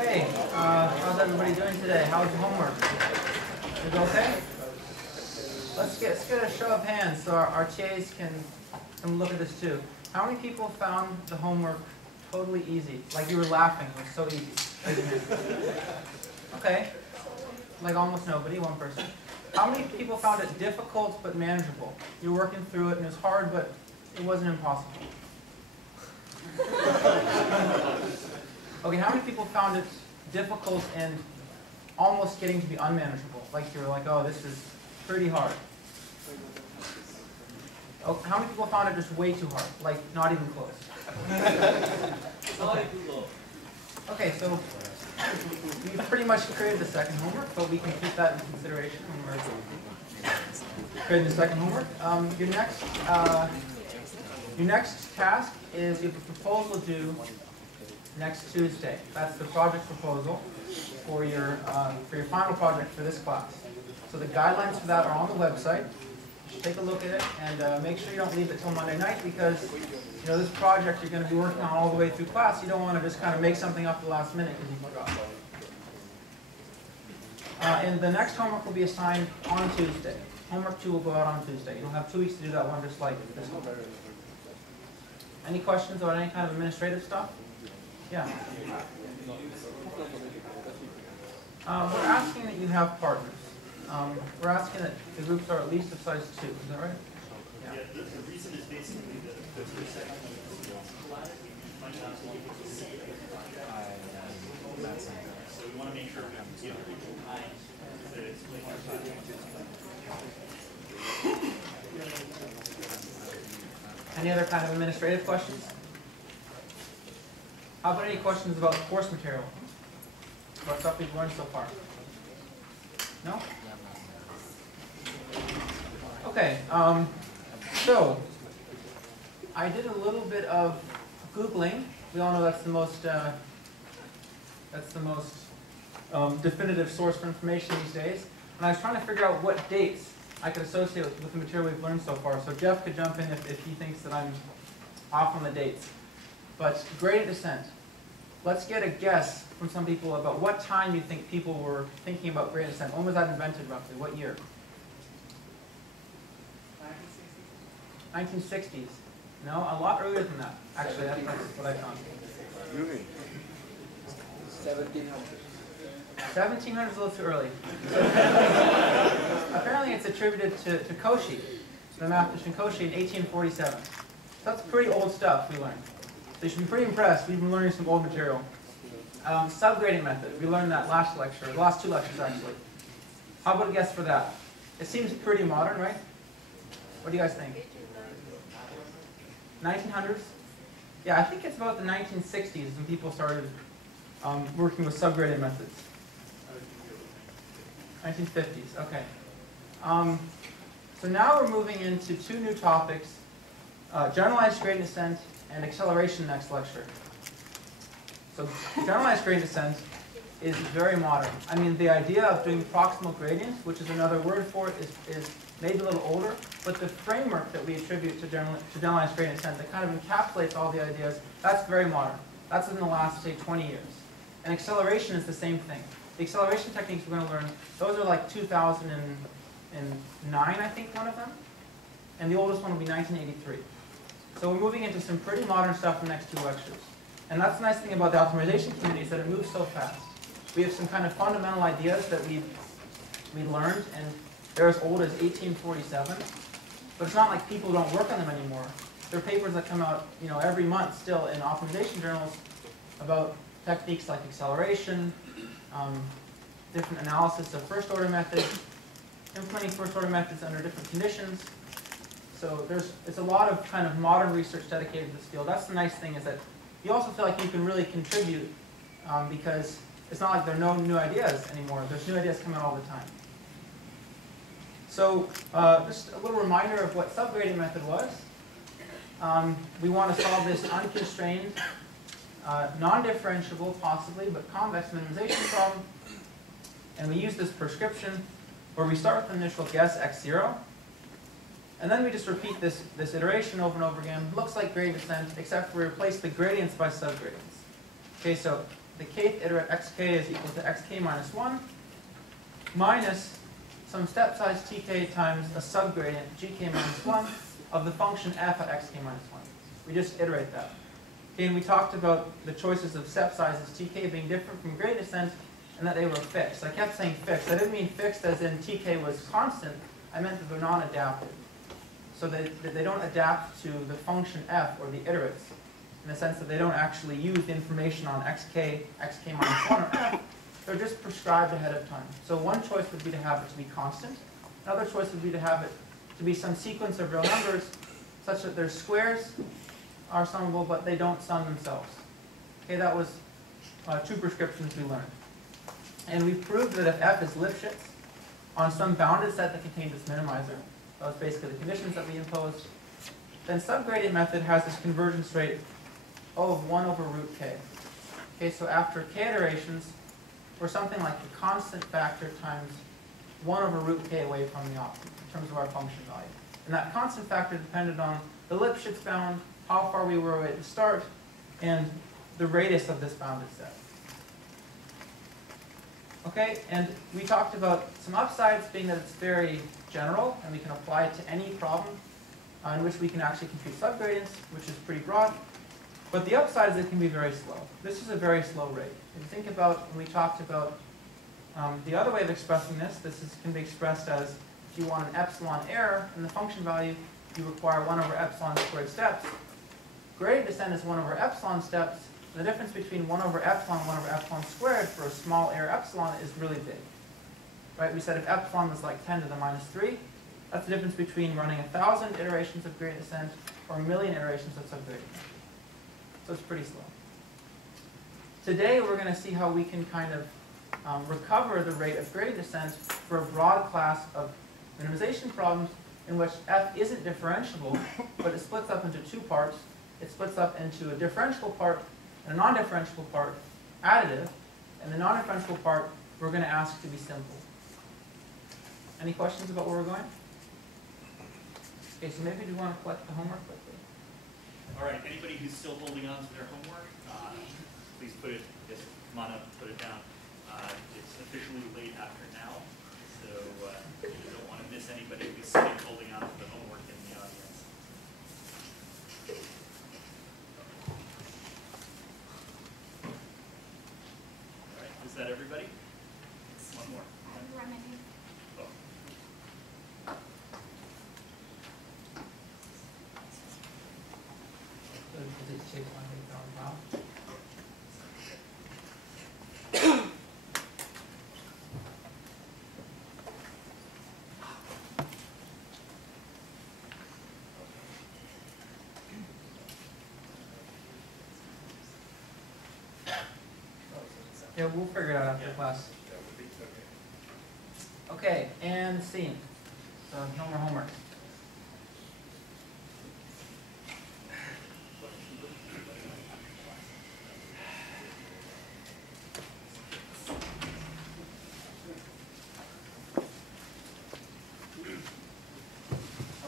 Okay, how's everybody doing today? How's your homework? Is it okay? Let's get a show of hands so our TAs can look at this too. How many people found the homework totally easy? Like you were laughing, it was so easy. Raise your hand. Okay, like almost nobody, one person. How many people found it difficult but manageable? You were working through it and it was hard, but it wasn't impossible. Okay, how many people found it difficult and almost getting to be unmanageable? Like you were like, oh, this is pretty hard. Oh, how many people found it just way too hard? Like not even close? Okay, okay, so we've pretty much created the second homework, but we can keep that in consideration when we're creating the second homework. Your next task is you have a proposal due next Tuesday. That's the project proposal for your final project for this class. So the guidelines for that are on the website. Take a look at it and make sure you don't leave it till Monday night because you know this project you're going to be working on all the way through class. You don't want to just kind of make something up at the last minute because you forgot. And the next homework will be assigned on Tuesday. Homework 2 will go out on Tuesday. You'll have 2 weeks to do that one just like this one. Any questions about any kind of administrative stuff? Yeah. We're asking that you have partners. We're asking that the groups are at least of size 2. Is that right? Yeah, the reason is basically the first second. So we want to make sure we give people time to explain Any other kind of administrative questions? How about any questions about course material? About stuff we've learned so far? No? Okay, so I did a little bit of Googling. We all know that's the most definitive source for information these days. And I was trying to figure out what dates I could associate with the material we've learned so far. So Jeff could jump in if he thinks that I'm off on the dates. But gradient descent. Let's get a guess from some people about what time you think people were thinking about gradient descent. When was that invented roughly? What year? 1960s. No, a lot earlier than that. Actually, that's what I found. 1700. 1700 is a little too early. Apparently it's attributed to Cauchy, the mathematician Cauchy in 1847. So that's pretty old stuff we learned. So you should be pretty impressed. We've been learning some old material. Subgrading method. We learned that last lecture, the last 2 lectures actually. How about a guess for that? It seems pretty modern, right? What do you guys think? 1900s? Yeah, I think it's about the 1960s when people started working with subgrading methods. 1950s, okay. So now we're moving into 2 new topics, generalized gradient descent and acceleration next lecture. So generalized gradient descent is very modern. I mean, the idea of doing proximal gradients, which is another word for it, is maybe a little older, but the framework that we attribute to generalized gradient descent that kind of encapsulates all the ideas, that's very modern. That's in the last, say, 20 years. And acceleration is the same thing. The acceleration techniques we're going to learn, those are like 2009, I think, one of them. And the oldest one will be 1983. So we're moving into some pretty modern stuff in the next 2 lectures. And that's the nice thing about the optimization community is that it moves so fast. We have some kind of fundamental ideas that we learned, and they're as old as 1847. But it's not like people don't work on them anymore. There are papers that come out, you know, every month still in optimization journals about techniques like acceleration, different analysis of first-order methods, implementing first-order methods under different conditions. So it's a lot of kind of modern research dedicated to this field. That's the nice thing is that you also feel like you can really contribute because it's not like there are no new ideas anymore. There's new ideas coming out all the time. So just a little reminder of what subgrading method was. We want to solve this unconstrained, non-differentiable, possibly, but convex minimization problem. And we use this prescription where we start with an initial guess x0. And then we just repeat this iteration over and over again. Looks like gradient descent, except we replace the gradients by subgradients. Okay, so the kth iterate xk is equal to xk minus 1 minus some step size tk times a subgradient gk minus 1 of the function f at xk minus 1. We just iterate that. Okay, and we talked about the choices of step sizes tk being different from gradient descent and that they were fixed. I kept saying fixed. I didn't mean fixed as in tk was constant. I meant that they're non-adaptive. So that they don't adapt to the function f or the iterates in the sense that they don't actually use the information on xk minus 1 or f. They're just prescribed ahead of time. So one choice would be to have it to be constant. Another choice would be to have it to be some sequence of real numbers such that their squares are summable, but they don't sum themselves. Okay, that was 2 prescriptions we learned. And we proved that if f is Lipschitz on some bounded set that contained this minimizer, that was basically the conditions that we imposed, then subgradient method has this convergence rate of 1 over root k. Okay, so after k iterations, we're something like the constant factor times 1 over root k away from the optimum in terms of our function value. And that constant factor depended on the Lipschitz bound, how far we were away at the start, and the radius of this bounded set. Okay, and we talked about some upsides being that it's very general, and we can apply it to any problem in which we can actually compute subgradients, which is pretty broad. But the upside is it can be very slow. This is a very slow rate. If you think about when we talked about the other way of expressing this can be expressed as if you want an epsilon error in the function value, you require 1 over epsilon squared steps. Gradient descent is 1 over epsilon steps. The difference between 1 over epsilon and 1 over epsilon squared for a small error epsilon is really big. Right? We said if epsilon was like 10 to the minus 3, that's the difference between running 1,000 iterations of gradient descent or 1,000,000 iterations of subgradient. So it's pretty slow. Today we're going to see how we can kind of recover the rate of gradient descent for a broad class of minimization problems in which f isn't differentiable, but it splits up into 2 parts. It splits up into a differentiable part and a non-differentiable part, additive, and the non-differentiable part we're going to ask to be simple. Any questions about where we're going? Okay, so maybe we want to collect the homework quickly. All right, anybody who's still holding on to their homework, please put it, just come on up and put it down. It's officially late after now, so you don't want to miss anybody who's sitting holding on to the homework in the audience. All right, is that everybody? One more. Oh. Yeah, we'll figure it out after class. Okay, and scene. So no more homework.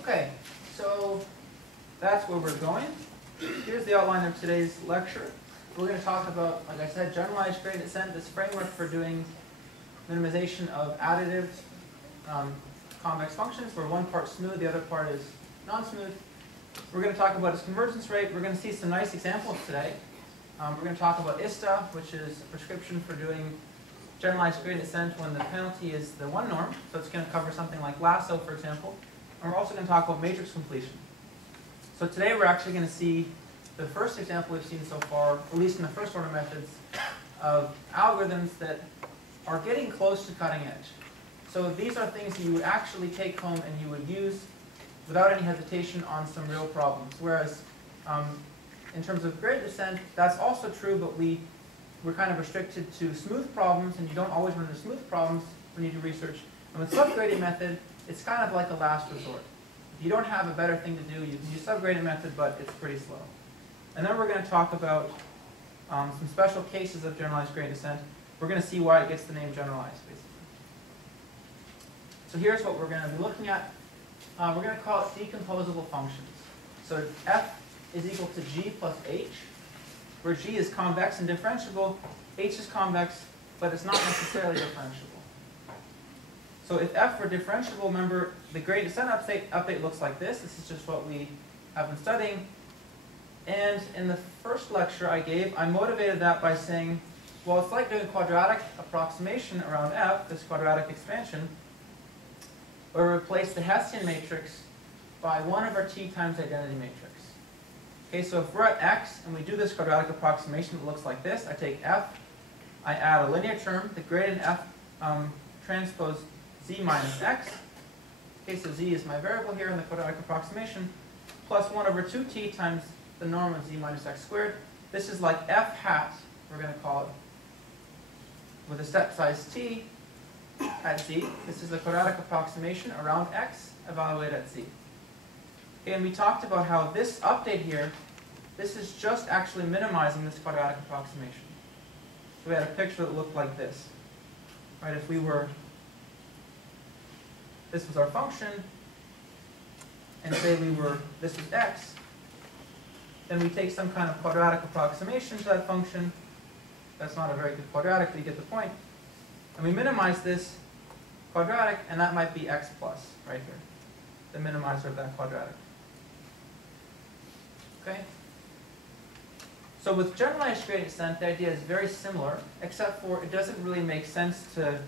Okay, so that's where we're going. Here's the outline of today's lecture. We're going to talk about, like I said, generalized gradient descent, this framework for doing minimization of additive convex functions, where one part's smooth, the other part is non-smooth. We're going to talk about its convergence rate. We're going to see some nice examples today. We're going to talk about ISTA, which is a prescription for doing generalized gradient descent when the penalty is the 1 norm. So it's going to cover something like lasso, for example. And we're also going to talk about matrix completion. So today we're actually going to see the first example we've seen so far, at least in the first order methods, of algorithms that are getting close to cutting edge. So these are things that you would actually take home and you would use without any hesitation on some real problems. Whereas in terms of gradient descent, that's also true, but we're kind of restricted to smooth problems, and you don't always run into smooth problems when you do research. And with subgradient method, it's kind of like a last resort. If you don't have a better thing to do, you can use subgradient method, but it's pretty slow. And then we're going to talk about some special cases of generalized gradient descent. We're going to see why it gets the name generalized, basically. So here's what we're going to be looking at. We're going to call it decomposable functions. So f is equal to g plus h, where g is convex and differentiable, h is convex, but it's not necessarily differentiable. So if f were differentiable, remember the gradient descent update looks like this. This is just what we have been studying. And in the first lecture I gave, I motivated that by saying, well, it's like doing a quadratic approximation around f, this quadratic expansion, where we replace the Hessian matrix by 1 over t times identity matrix. Okay, so if we're at x and we do this quadratic approximation, it looks like this. I take f, I add a linear term, the gradient f transpose z minus x. Okay, so z is my variable here in the quadratic approximation, plus 1 over 2t times the norm of z minus x squared. This is like f hat, we're going to call it, with a step size t at z. This is the quadratic approximation around x evaluated at z. Okay, and we talked about how this update here, this is just actually minimizing this quadratic approximation. So we had a picture that looked like this. Right, if we were, this was our function, and say we were, this is x, then we take some kind of quadratic approximation to that function. That's not a very good quadratic, but you get the point. And we minimize this quadratic, and that might be x plus right here, the minimizer of that quadratic. Okay? So with generalized gradient descent, the idea is very similar, except for it doesn't really make sense to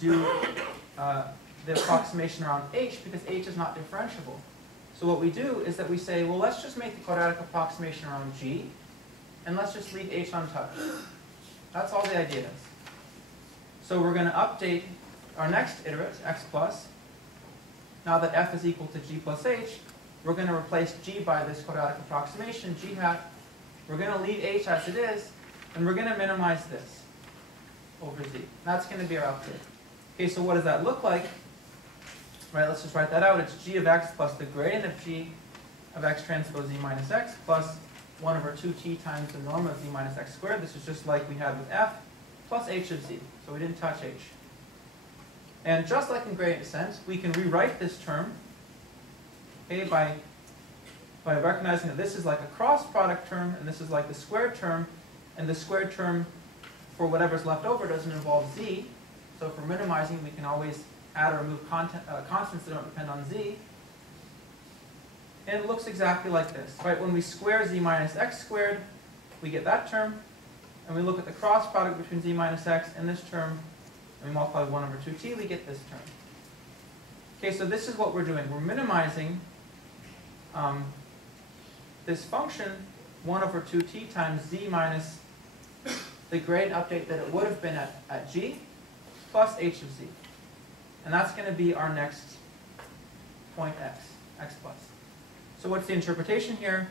do the approximation around h, because h is not differentiable. So what we do is that we say, well, let's just make the quadratic approximation around g, and let's just leave h untouched. That's all the idea is. So we're going to update our next iterate, x plus. Now that f is equal to g plus h, we're going to replace g by this quadratic approximation, g hat. We're going to leave h as it is, and we're going to minimize this over z. That's going to be our update. Okay, so what does that look like? Right, let's just write that out. It's g of x plus the gradient of g of x transpose z minus x plus 1 over 2t times the norm of z minus x squared. This is just like we had with f, plus h of z. So we didn't touch h. And just like in gradient descent, we can rewrite this term, okay, by recognizing that this is like a cross product term, and this is like the squared term, and the squared term for whatever's left over doesn't involve z. So if we're minimizing, we can always add or remove constants that don't depend on z. And it looks exactly like this, right? When we square z minus x squared, we get that term. And we look at the cross product between z minus x and this term, and we multiply 1 over 2t, we get this term. Okay, so this is what we're doing. We're minimizing this function, 1 over 2t times z minus the gradient update that it would have been at g, plus h of z. And that's going to be our next point x plus. So what's the interpretation here?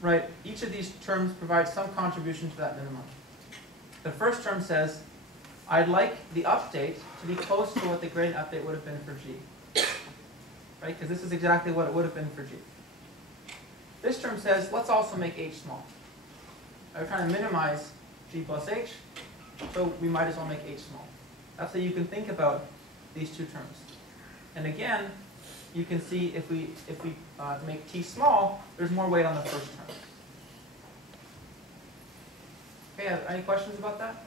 Right, each of these terms provides some contribution to that minimum. The first term says, I'd like the update to be close to what the gradient update would have been for g. Right, because this is exactly what it would have been for g. This term says, let's also make h small. We're trying to minimize g plus h, so we might as well make h small. That's how you can think about these two terms. And again, you can see if we make t small, there's more weight on the first term. Okay, any questions about that?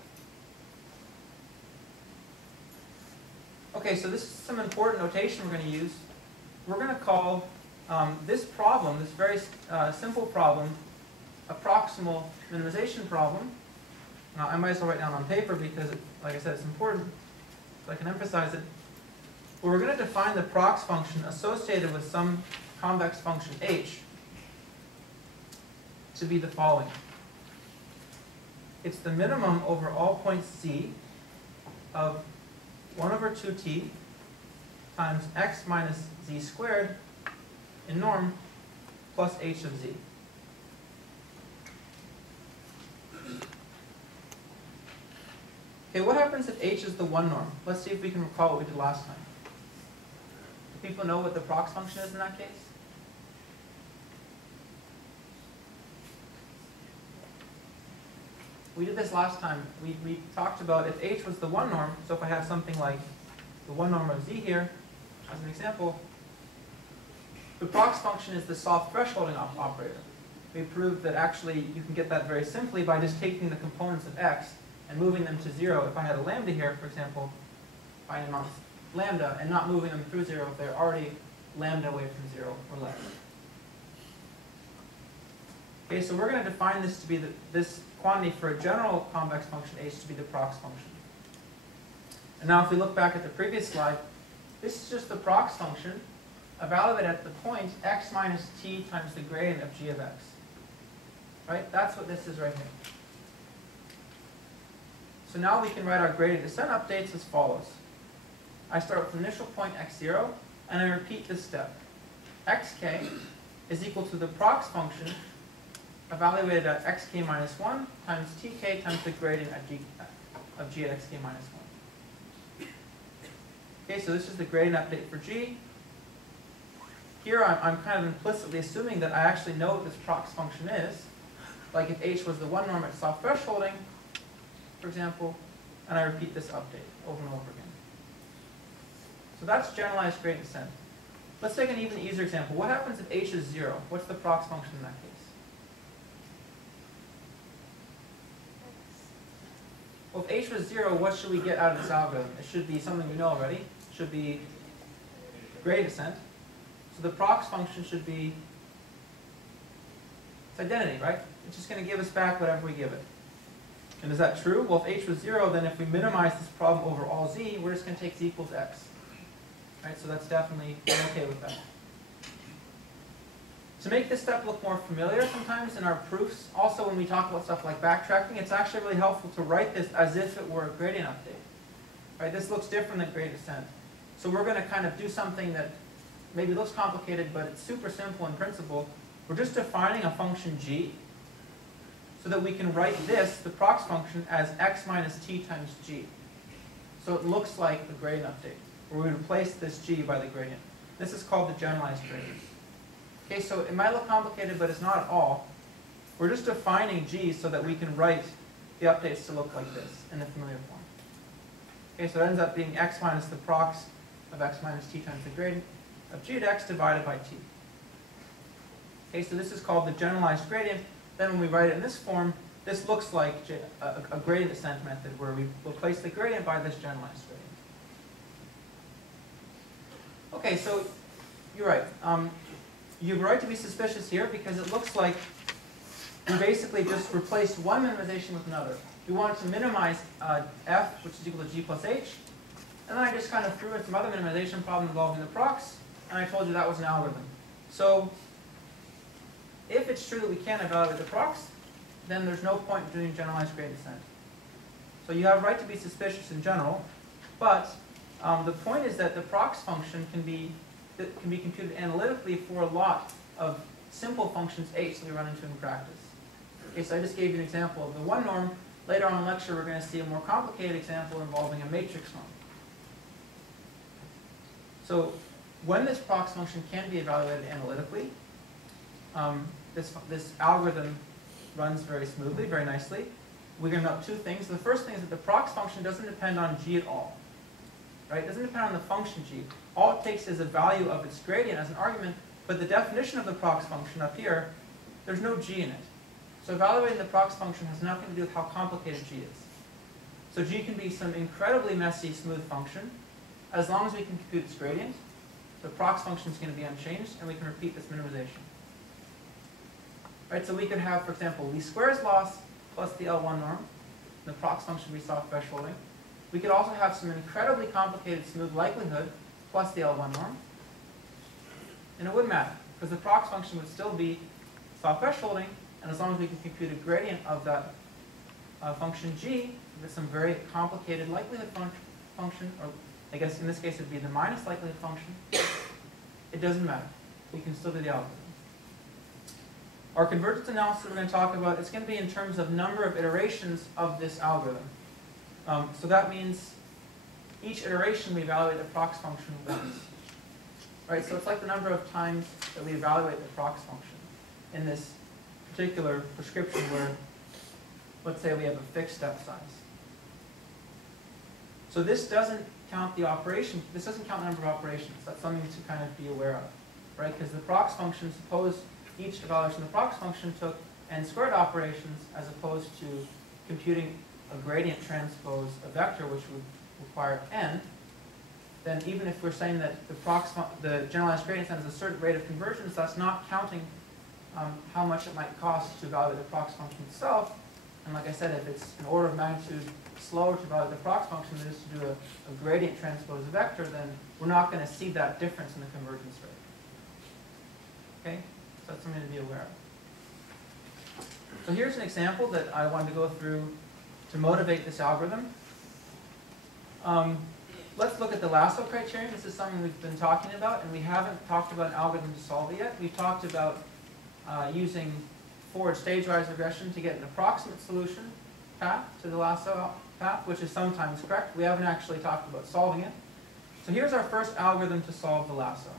Okay, so this is some important notation we're going to use. We're going to call this problem, this very simple problem, a proximal minimization problem. Now, I might as well write down on paper because, like I said, it's important, so I can emphasize it. But we're going to define the prox function associated with some convex function h to be the following. It's the minimum over all points z of 1 over 2t times x minus z squared in norm plus h of z. Okay, what happens if h is the one norm? Let's see if we can recall what we did last time. Do people know what the prox function is in that case? We did this last time. We talked about if h was the one norm, so if I have something like the one norm of z here, as an example, the prox function is the soft thresholding operator. we proved that actually you can get that very simply by just taking the components of x and moving them to 0. If I had a lambda here, for example, by an amount lambda, and not moving them through 0 if they're already lambda away from 0 or less. Okay, so we're going to define this to be this quantity for a general convex function h to be the prox function. And now if we look back at the previous slide, this is just the prox function evaluated at the point x minus t times the gradient of g of x. Right? That's what this is right here. So now we can write our gradient descent updates as follows. I start with the initial point x0, and I repeat this step. xk is equal to the prox function evaluated at xk minus 1 times tk times the gradient of g at xk minus 1. Okay, so this is the gradient update for g. Here I'm kind of implicitly assuming that I actually know what this prox function is, like if h was the one norm at soft thresholding, for example, and I repeat this update over and over again. So that's generalized gradient descent. Let's take an even easier example. What happens if h is 0? What's the prox function in that case? Well, if h was 0, what should we get out of this algorithm? It should be something we know already. It should be gradient descent. So the prox function should be its identity, right? It's just going to give us back whatever we give it. And is that true? Well, if h was 0, then if we minimize this problem over all z, we're just going to take z equals x. Right? So that's definitely okay with that. To make this step look more familiar sometimes in our proofs, also when we talk about stuff like backtracking, it's actually really helpful to write this as if it were a gradient update. Right? This looks different than gradient descent. So we're going to kind of do something that maybe looks complicated, but it's super simple in principle. We're just defining a function g so that we can write this, the prox function, as x minus t times g. So it looks like the gradient update, where we replace this g by the gradient. This is called the generalized gradient. Okay, so it might look complicated, but it's not at all. We're just defining g so that we can write the updates to look like this in the familiar form. Okay, so it ends up being x minus the prox of x minus t times the gradient of g at x divided by t. Okay, so this is called the generalized gradient. Then when we write it in this form, this looks like a gradient descent method where we replace the gradient by this generalized gradient. Okay, so you're right. You have a right to be suspicious here because it looks like we basically just replaced one minimization with another. We wanted to minimize f, which is equal to g plus h, and then I just kind of threw in some other minimization problem involving the prox, and I told you that was an algorithm. So if it's true that we can't evaluate the prox, then there's no point in doing generalized gradient descent. So you have a right to be suspicious in general, but the point is that the prox function can be computed analytically for a lot of simple functions h that we run into in practice. Okay, so I just gave you an example of the one norm. Later on in the lecture, we're going to see a more complicated example involving a matrix norm. So when this prox function can be evaluated analytically, this algorithm runs very smoothly, very nicely. We're going to note two things. The first thing is that the prox function doesn't depend on g at all. Right? It doesn't depend on the function g. All it takes is a value of its gradient as an argument, but the definition of the prox function up here, there's no g in it. So evaluating the prox function has nothing to do with how complicated g is. So g can be some incredibly messy, smooth function. As long as we can compute its gradient, the prox function is going to be unchanged, and we can repeat this minimization. Right, so we could have, for example, least squares loss plus the L1 norm. The prox function we saw thresholding. We could also have some incredibly complicated smooth likelihood plus the L1 norm. And it wouldn't matter, because the prox function would still be soft thresholding, and as long as we can compute a gradient of that function g with some very complicated likelihood function, or I guess in this case it would be the minus likelihood function, it doesn't matter. We can still do the algorithm. Our convergence analysis we're going to talk about, it's going to be in terms of number of iterations of this algorithm. So that means each iteration we evaluate the prox function once. Right, so it's like the number of times that we evaluate the prox function in this particular prescription where, let's say we have a fixed step size. So this doesn't count the operation, this doesn't count the number of operations. That's something to kind of be aware of. Right, because the prox function, suppose each evaluation of the prox function took n squared operations as opposed to computing a gradient transpose a vector, which would require n, then even if we're saying that the generalized gradient descent is a certain rate of convergence, that's not counting how much it might cost to evaluate the prox function itself. And like I said, if it's an order of magnitude slower to evaluate the prox function than it is to do a gradient transpose a vector, then we're not going to see that difference in the convergence rate. Okay? So that's something to be aware of. So here's an example that I wanted to go through to motivate this algorithm. Let's look at the lasso criterion. This is something we've been talking about, and we haven't talked about an algorithm to solve it yet. We've talked about using forward stage-wise regression to get an approximate solution path to the lasso path, which is sometimes correct. We haven't actually talked about solving it. So here's our first algorithm to solve the lasso.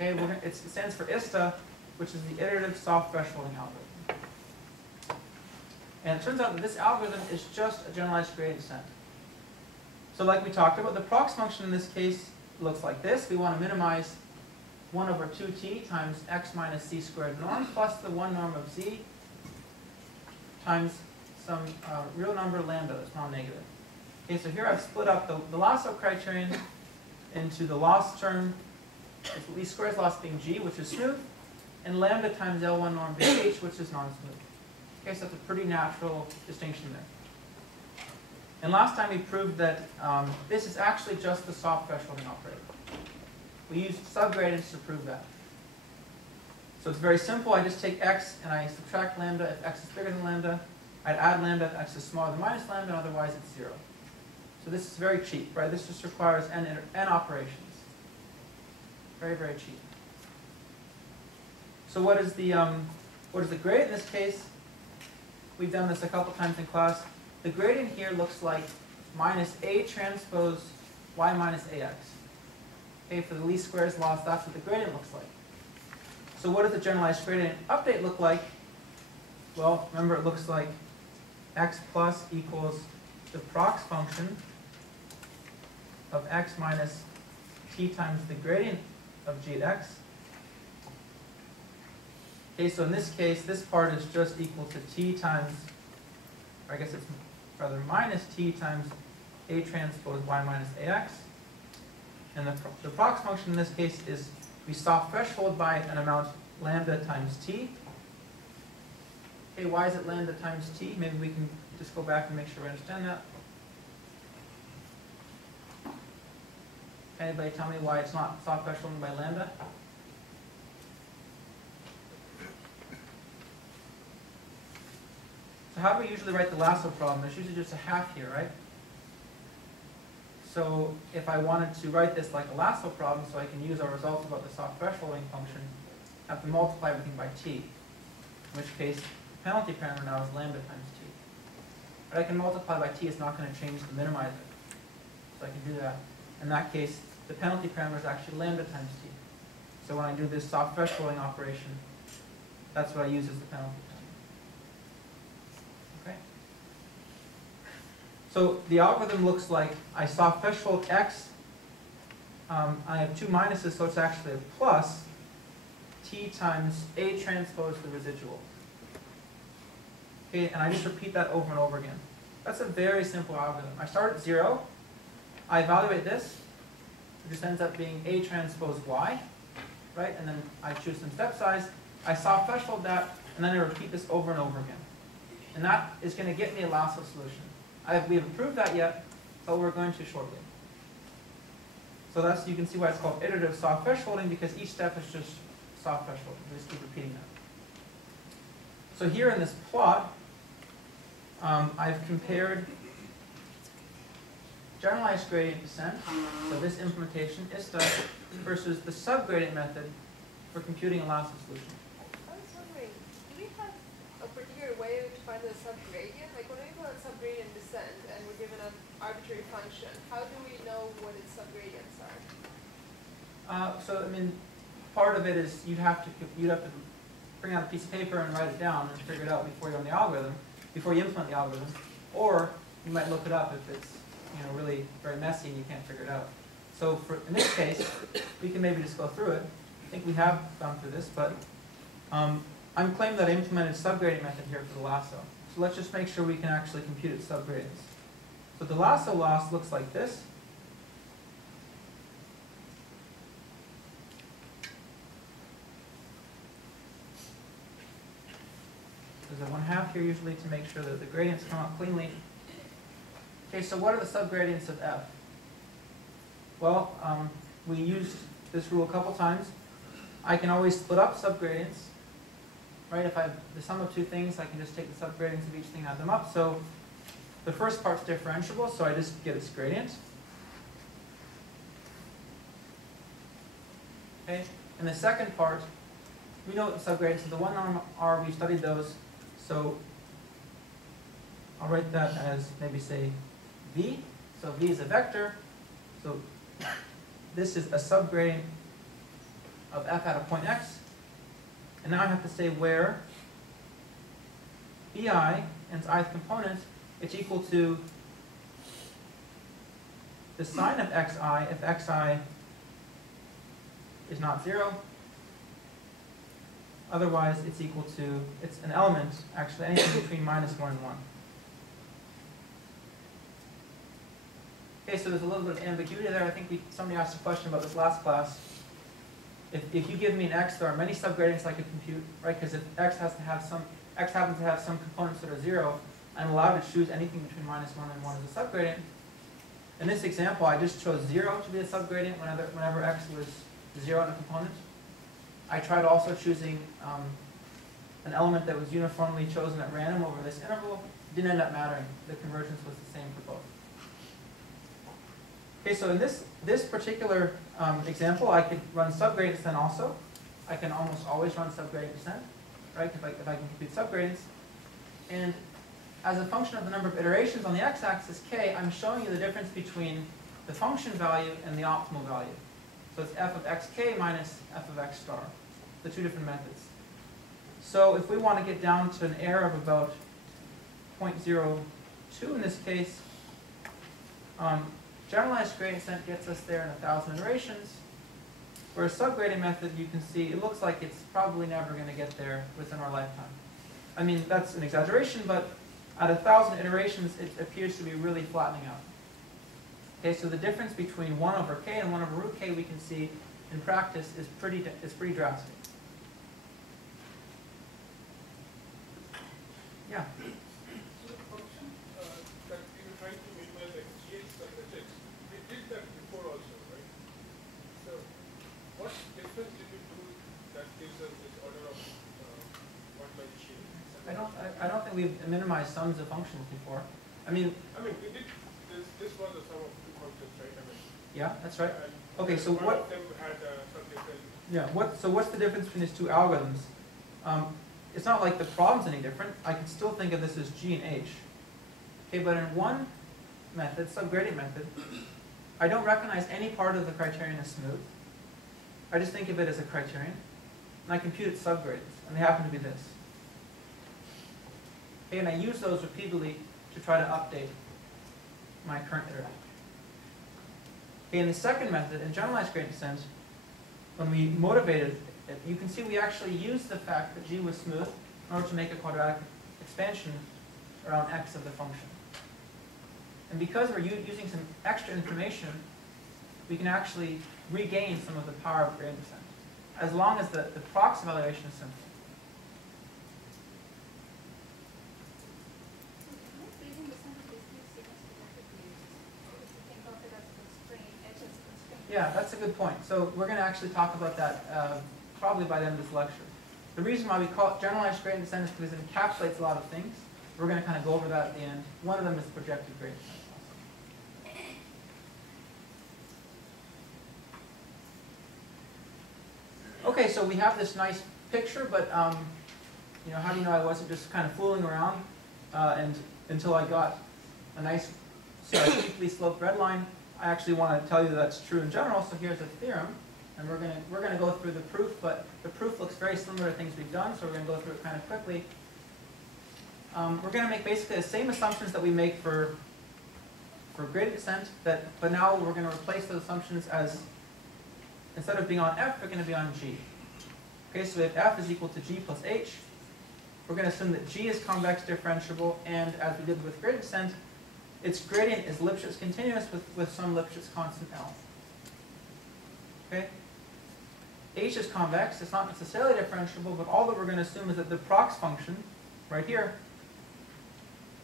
Okay, it stands for ISTA, which is the iterative soft thresholding algorithm. And it turns out that this algorithm is just a generalized gradient descent. So like we talked about, the prox function in this case looks like this. We want to minimize 1 over 2t times x minus c squared norm plus the 1 norm of z times some real number lambda that's non-negative. Okay, so here I've split up the lasso criterion into the loss term, with least squares loss being g, which is smooth, and lambda times L1 norm being h, which is non-smooth. Okay, so that's a pretty natural distinction there. And last time we proved that this is actually just the soft thresholding operator. We used subgradients to prove that. So it's very simple. I just take x and I subtract lambda if x is bigger than lambda. I'd add lambda if x is smaller than minus lambda, and otherwise it's 0. So this is very cheap, right? This just requires n operations. Very, very cheap. So what is the gradient in this case? We've done this a couple times in class. The gradient here looks like minus A transpose y minus AX. Okay, for the least squares loss, that's what the gradient looks like. So what does the generalized gradient update look like? Well, remember it looks like x plus equals the prox function of x minus t times the gradient of g at x. Okay, so in this case, this part is just equal to t times, or I guess it's rather minus t times A transpose y minus AX. And the prox function in this case is we soft threshold by an amount lambda times t. Okay, why is it lambda times t? Maybe we can just go back and make sure we understand that. Anybody tell me why it's not soft thresholding by lambda? So how do we usually write the lasso problem? There's usually just a half here, right? So if I wanted to write this like a lasso problem so I can use our results about the soft thresholding function, I have to multiply everything by t, in which case the penalty parameter now is lambda times t. But I can multiply by t, it's not going to change the minimizer. So I can do that. In that case, the penalty parameter is actually lambda times t. So when I do this soft thresholding operation, that's what I use as the penalty parameter. So the algorithm looks like I soft threshold x. I have two minuses, so it's actually a plus t times A transpose the residual. Okay, and I just repeat that over and over again. That's a very simple algorithm. I start at 0. I evaluate this. It just ends up being A transpose y, right? And then I choose some step size. I soft threshold that, and then I repeat this over and over again. And that is going to get me a lasso solution. We haven't proved that yet, but we're going to shortly. So that's, you can see why it's called iterative soft thresholding, because each step is just soft thresholding. We just keep repeating that. So here in this plot, I've compared generalized gradient descent, so this implementation, ISTA, versus the subgradient method for computing a lasso solution. I was wondering, do we have a particular way to find the subgradient? Like when we put a subgradient descent and we're given an arbitrary function, how do we know what its subgradients are? So I mean, part of it is you'd have to bring out a piece of paper and write it down and figure it out before you run the algorithm, before you implement the algorithm, or you might look it up if it's really very messy and you can't figure it out. So in this case, we can maybe just go through it. I think we have gone through this, but I'm claiming that I implemented subgradient method here for the lasso. So let's just make sure we can actually compute its subgradients. So the lasso loss looks like this. There's a 1/2 here usually to make sure that the gradients come out cleanly. Okay, so what are the subgradients of f? Well, we used this rule a couple times. I can always split up subgradients. Right, if I have the sum of two things, I can just take the subgradients of each thing and add them up. So the first part's differentiable, so I just get its gradient. Okay, and the second part, we know what the subgradients of the one norm are. We've studied those. So I'll write that as maybe say v. So v is a vector. So this is a subgradient of f at a point x. And now I have to say where bi and its ith component, it's equal to the sine of xi if xi is not 0. Otherwise, it's equal to, it's an element, actually, anything between -1 and 1. Okay, so there's a little bit of ambiguity there. I think somebody asked a question about this last class. If you give me an x, there are many subgradients I could compute, right? Because if x happens to have some components that are 0, I'm allowed to choose anything between -1 and 1 as a subgradient. In this example, I just chose 0 to be a subgradient whenever x was 0 in a component. I tried also choosing an element that was uniformly chosen at random over this interval. It didn't end up mattering. The convergence was the same for both. Okay, so in this particular example, I could run subgradient descent also. I can almost always run subgradient descent, right, if I can compute subgradients. And as a function of the number of iterations on the x-axis, k, I'm showing you the difference between the function value and the optimal value. So it's f of xk minus f of x star, the two different methods. So if we want to get down to an error of about 0.02 in this case, generalized gradient descent gets us there in 1,000 iterations. Whereas subgradient method, you can see, it looks like it's probably never going to get there within our lifetime. I mean, that's an exaggeration, but at 1,000 iterations, it appears to be really flattening out. Okay, so the difference between 1 over k and 1 over root k, we can see in practice is pretty drastic. Yeah. So the function that we were trying to minimize like gx such as x, we did that before also, right? So what difference did we do that gives us this order of 1 by g? I don't think we've minimized sums of functions before. I mean, we did this was the sum of two functions, right? Yeah, that's right. And Okay, so one what? of them had some different. Yeah. So what's the difference between these two algorithms? It's not like the problem's any different. I can still think of this as g and h. Okay, but in one method, subgradient method, I don't recognize any part of the criterion as smooth. I just think of it as a criterion, and I compute its subgrades, and they happen to be this. Okay, and I use those repeatedly to try to update my current iteration. Okay, in the second method, in generalized gradient descent, when we motivated it, you can see we actually used the fact that g was smooth in order to make a quadratic expansion around x of the function. And because we're using some extra information, we can actually regain some of the power of gradient descent, as long as the proximal evaluation is simple. Yeah, that's a good point. So we're going to actually talk about that probably by the end of this lecture. The reason why we call it generalized gradient descent is because it encapsulates a lot of things. We're going to kind of go over that at the end. One of them is projected gradient descent. Okay, so we have this nice picture, but how do you know I wasn't just kind of fooling around and until I got a nice steeply sloped red line? I actually want to tell you that that's true in general. So here's a theorem, and we're gonna go through the proof, but the proof looks very similar to things we've done, so we're going to go through it kind of quickly. We're going to make basically the same assumptions that we make for gradient descent, but now we're going to replace those assumptions as, instead of being on f, they're going to be on g. Okay, so if f is equal to g plus h, we're going to assume that g is convex differentiable, and as we did with gradient descent, its gradient is Lipschitz continuous with some Lipschitz constant L. Okay? H is convex, it's not necessarily differentiable, but all that we're going to assume is that the prox function, right here,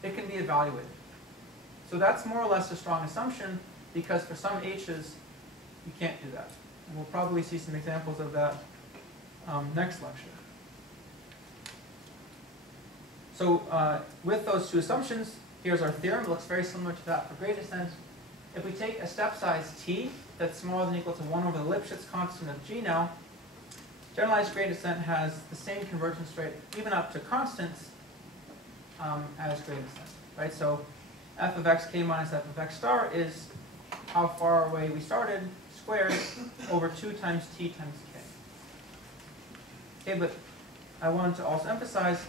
it can be evaluated. So that's more or less a strong assumption, because for some h's, you can't do that. And we'll probably see some examples of that next lecture. So with those two assumptions, here's our theorem. It looks very similar to that for gradient descent. If we take a step size t that's smaller than or equal to 1 over the Lipschitz constant of g now, generalized gradient descent has the same convergence rate, even up to constants, as gradient descent. Right? So f of x k minus f of x star is how far away we started, squared, over 2 times t times k. Okay, but I wanted to also emphasize,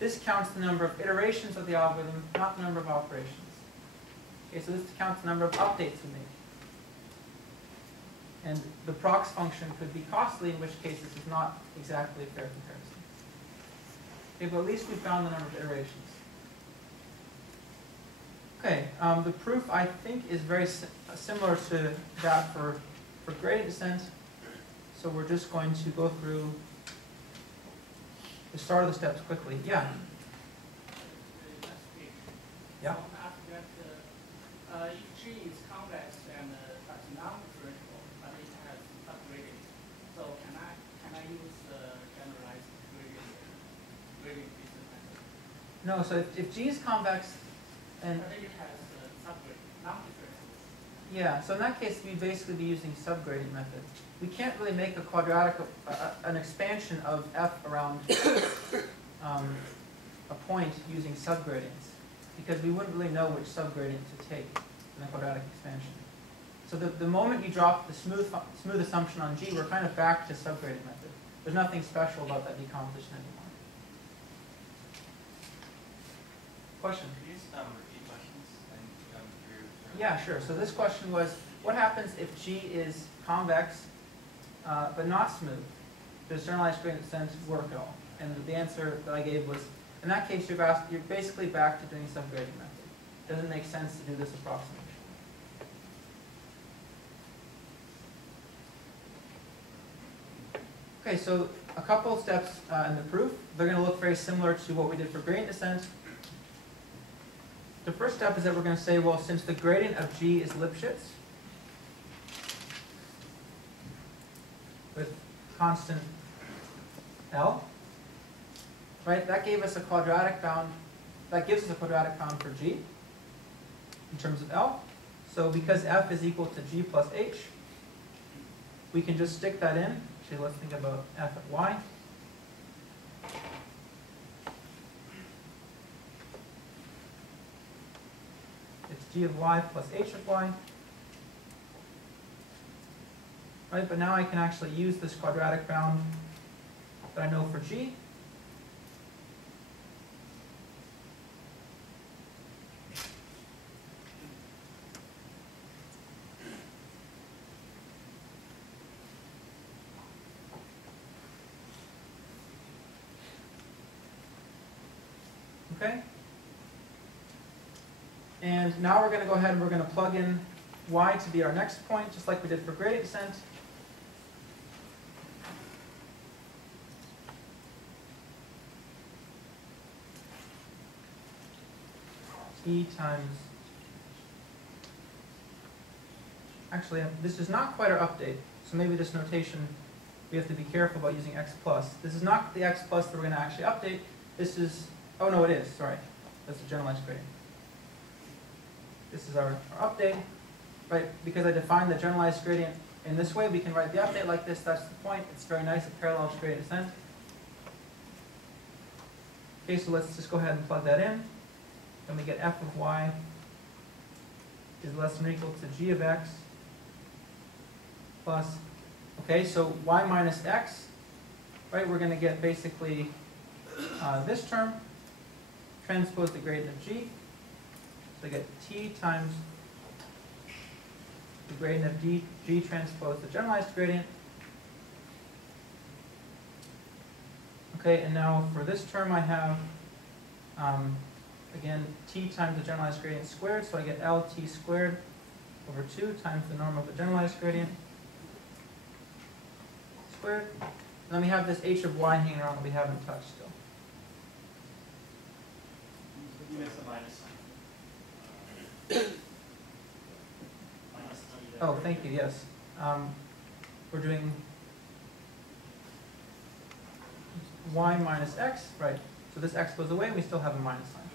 this counts the number of iterations of the algorithm, not the number of operations. Okay, so this counts the number of updates we make. And the prox function could be costly, in which case this is not exactly a fair comparison. Okay, but at least we found the number of iterations. Okay, the proof I think is very similar to that for gradient descent. So we're just going to go through the start of the steps quickly. Yeah? Yeah? After that, if G is convex and that's non-differentiable, but it has subgradient, so can I use the generalized gradient descent method? No, so if G is convex, and But it has subgradient, non-differentiable. yeah, so in that case, we'd basically be using subgradient method. We can't really make a quadratic, an expansion of f around a point using subgradients, because we wouldn't really know which subgradient to take in a quadratic expansion. So the moment you drop the smooth assumption on G, we're kind of back to subgradient method. There's nothing special about that decomposition anymore. Question? Could you just repeat questions and come through? Yeah, sure. So this question was, what happens if G is convex but not smooth? Does generalized gradient descent work at all? And the answer that I gave was, in that case, you're basically back to doing subgradient method. It doesn't make sense to do this approximation. Okay, so a couple of steps in the proof. They're going to look very similar to what we did for gradient descent. The first step is that we're going to say, well, since the gradient of G is Lipschitz, with constant L, right? That gave us a quadratic bound. That gives us a quadratic bound for G in terms of L. So because f is equal to G plus h, we can just stick that in. Actually, let's think about f at y. It's G of y plus h of y. Right, but now I can actually use this quadratic bound that I know for G. Okay? And now we're going to go ahead and we're going to plug in y to be our next point, just like we did for gradient descent. T times, actually, this is not quite our update, so maybe this notation, we have to be careful about using x plus. This is not the x plus that we're going to actually update. This is, oh no, it is, sorry. That's the generalized gradient. This is our update, right? Because I defined the generalized gradient in this way, we can write the update like this. That's the point. It's very nice. It parallels gradient descent. Okay, so let's just go ahead and plug that in. Then we get f of y is less than or equal to g of x plus, okay, so y minus x, right? We're going to get basically this term, transpose the gradient of g. So I get t times the gradient of g transpose the generalized gradient. Okay, and now for this term I have, again, t times the generalized gradient squared, so I get LT squared over 2 times the norm of the generalized gradient squared. And then we have this h of y hanging around that we haven't touched still. You missed the minus sign. Minus t there. Oh, thank you, yes. We're doing y minus x, right? So this x goes away and we still have a minus sign.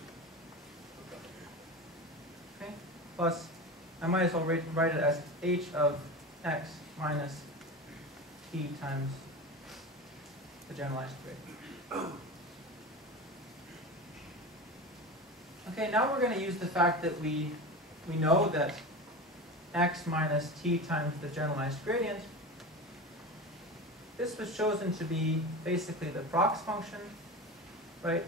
Okay, plus, I might as well write it as h of x minus t times the generalized gradient. Okay, now we're going to use the fact that we know that x minus t times the generalized gradient, this was chosen to be basically the prox function, right,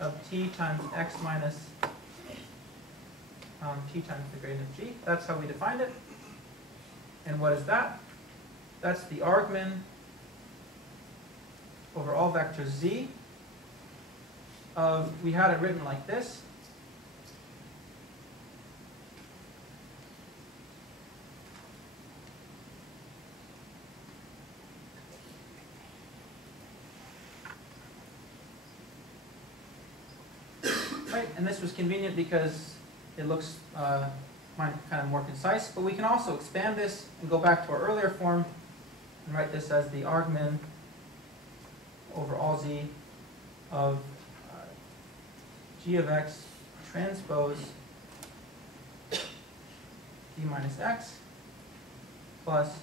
of t times x minus t times the gradient of g. That's how we defined it. And what is that? That's the argmin over all vectors z of, we had it written like this. Right, and this was convenient because it looks kind of more concise, but we can also expand this and go back to our earlier form and write this as the argmin over all z of g of x transpose d minus x plus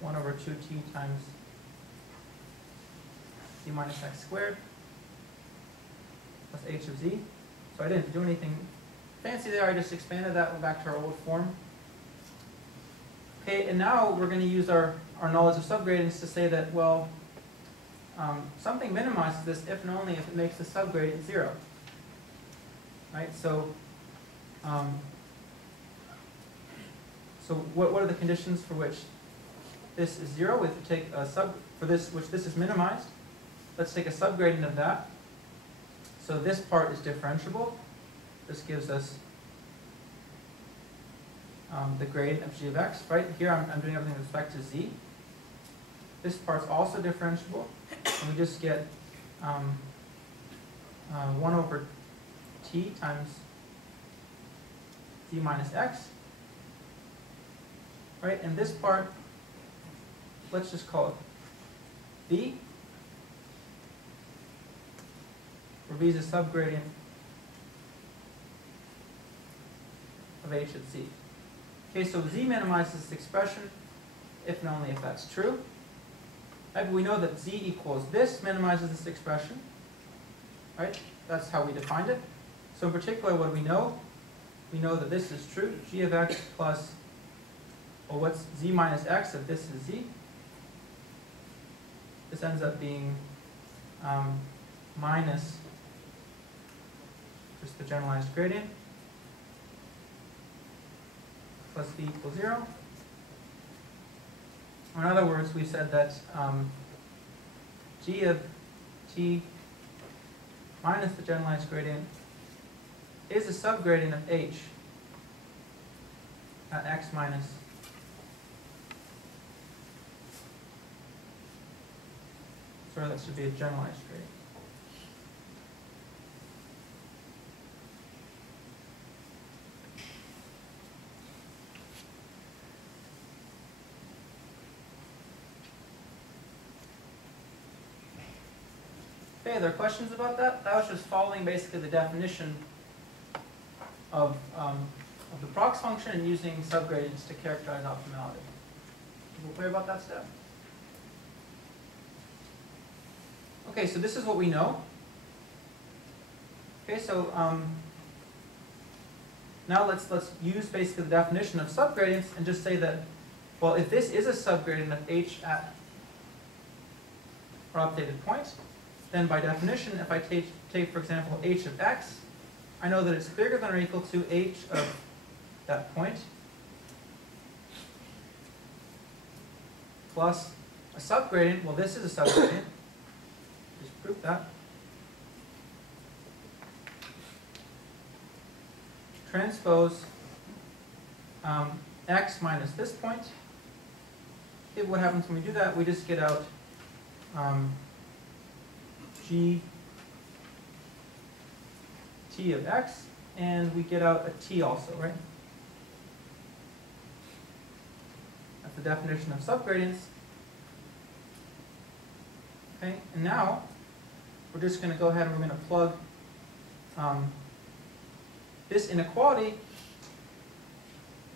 1 over 2t times d minus x squared plus h of z. So I didn't do anything fancy there, I just expanded that back to our old form. Okay, and now we're going to use our knowledge of subgradients to say that, well, something minimizes this if and only if it makes the subgradient 0. Right, so what are the conditions for which this is 0? We have to take a for which this is minimized. Let's take a subgradient of that. So this part is differentiable. This gives us the gradient of g of x. Right here, I'm doing everything with respect to z. This part's also differentiable, and we just get 1 over t times d minus x. Right, and this part, let's just call it b, where b is a subgradient of h at z. Okay, so z minimizes this expression if and only if that's true. Right, but we know that z equals this minimizes this expression. Right, that's how we defined it. So in particular, what do we know? We know that this is true, g of x plus, well, what's z minus x if this is z? This ends up being minus just the generalized gradient plus b equals 0. In other words, we said that g of t minus the generalized gradient is a subgradient of h at x minus sorry, that should be a generalized gradient. Okay, there are questions about that? That was just following basically the definition of the prox function and using subgradients to characterize optimality. People clear about that step? Okay, so this is what we know. Okay, so now let's use basically the definition of subgradients and just say that, well, if this is a subgradient of h at our updated point, then by definition, if I take, for example, h of x, I know that it's bigger than or equal to h of that point plus a subgradient, well this is a subgradient, just prove that. Transpose x minus this point. Okay, what happens when we do that? We just get out g t of x, and we get out a t also, right? That's the definition of subgradients. Okay, and now we're just going to go ahead and we're going to plug this inequality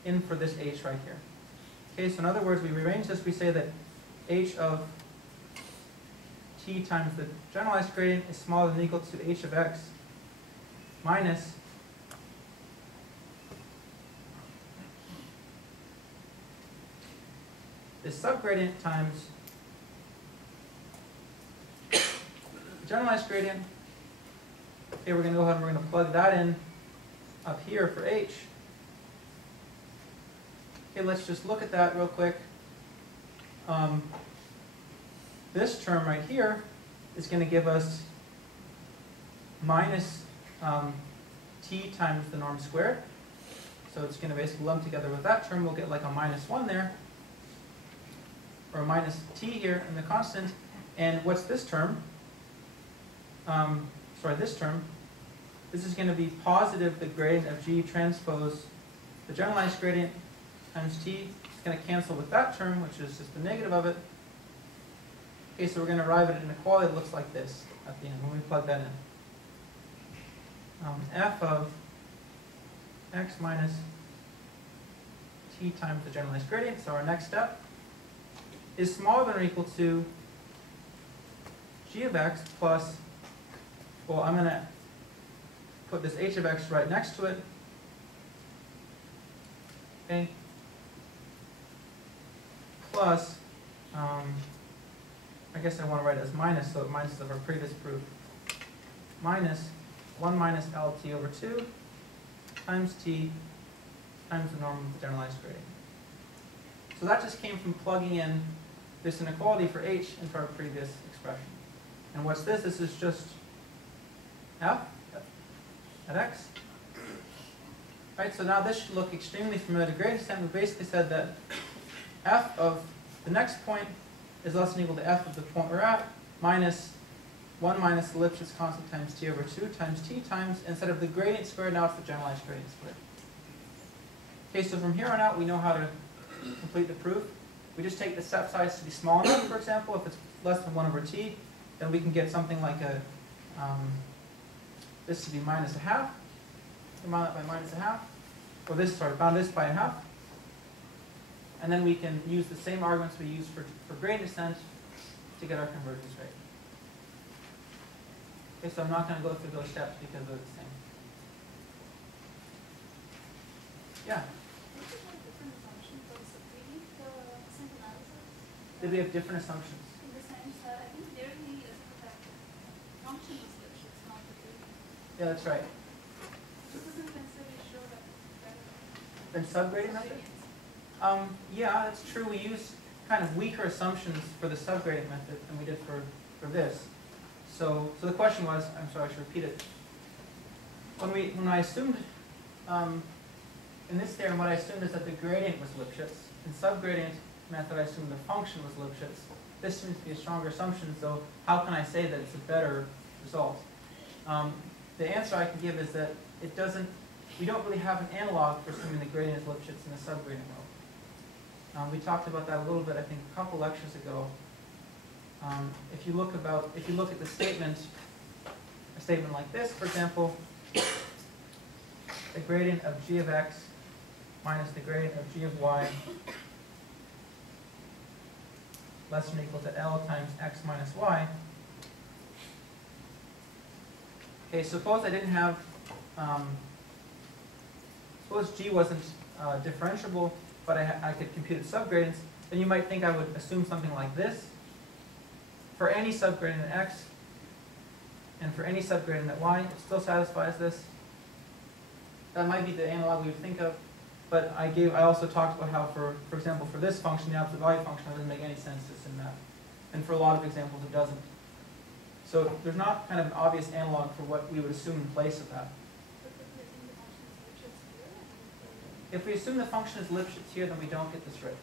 in for this h right here. Okay, so in other words, we rearrange this. We say that h of t times the generalized gradient is smaller than or equal to h of x minus this subgradient times the generalized gradient. Okay, we're going to go ahead and we're going to plug that in up here for h. Okay, let's just look at that real quick. This term right here is going to give us minus t times the norm squared. So it's going to basically lump together with that term. We'll get like a minus 1 there, or a minus t here in the constant. And what's this term? This term. This is going to be positive the gradient of g transpose the generalized gradient times t. It's going to cancel with that term, which is just the negative of it. Okay, so we're going to arrive at an inequality that looks like this at the end when we plug that in. F of x minus t times the generalized gradient, so our next step, is smaller than or equal to g of x plus, well, I'm going to put this h of x right next to it. Okay. Plus, I guess I want to write it as minus, so it minus of our previous proof. Minus 1 minus LT over 2 times t times the norm of the generalized gradient. So that just came from plugging in this inequality for h into our previous expression. And what's this? This is just f at x. Right, so now this should look extremely familiar to gradient descent. We basically said that f of the next point is less than or equal to f of the point we're at, minus 1 minus the Lipschitz constant times t over 2 times t times, instead of the gradient squared, now it's the generalized gradient squared. Okay, so from here on out, we know how to complete the proof. We just take the step size to be small enough, for example. If it's less than 1 over t, then we can get something like a, this to be minus a half. Bound that by minus a half. Or this, sorry, bound this by a half. And then we can use the same arguments we used for gradient descent to get our convergence rate. Okay, so I'm not going to go through those steps because they're the same. Yeah? Did we have different assumptions? In the sense that I think there we assume that function was Lipschitz, not the gradient. Yeah, that's right. This doesn't necessarily show that Then subgradient method? Yeah, that's true. We use kind of weaker assumptions for the subgradient method than we did for this. So the question was, I'm sorry, I should repeat it. When I assumed, in this theorem, what I assumed is that the gradient was Lipschitz. In subgradient method, I assumed the function was Lipschitz. This seems to be a stronger assumption, so how can I say that it's a better result? The answer I can give is that it doesn't, we don't really have an analog for assuming the gradient is Lipschitz in the subgradient mode. We talked about that a little bit, I think, a couple lectures ago. If you look at the statement, a statement like this, for example, the gradient of g of x minus the gradient of g of y less than or equal to L times x minus y. Okay, suppose I didn't have, suppose g wasn't differentiable, but I could compute its subgradients, then you might think I would assume something like this. For any subgradient at x, and for any subgradient at y, it still satisfies this. That might be the analog we would think of. But I also talked about how for example, for this function, the absolute value function, it doesn't make any sense to assume that. And for a lot of examples, it doesn't. So there's not kind of an obvious analog for what we would assume in place of that. If we assume the function is Lipschitz here, then we don't get this right.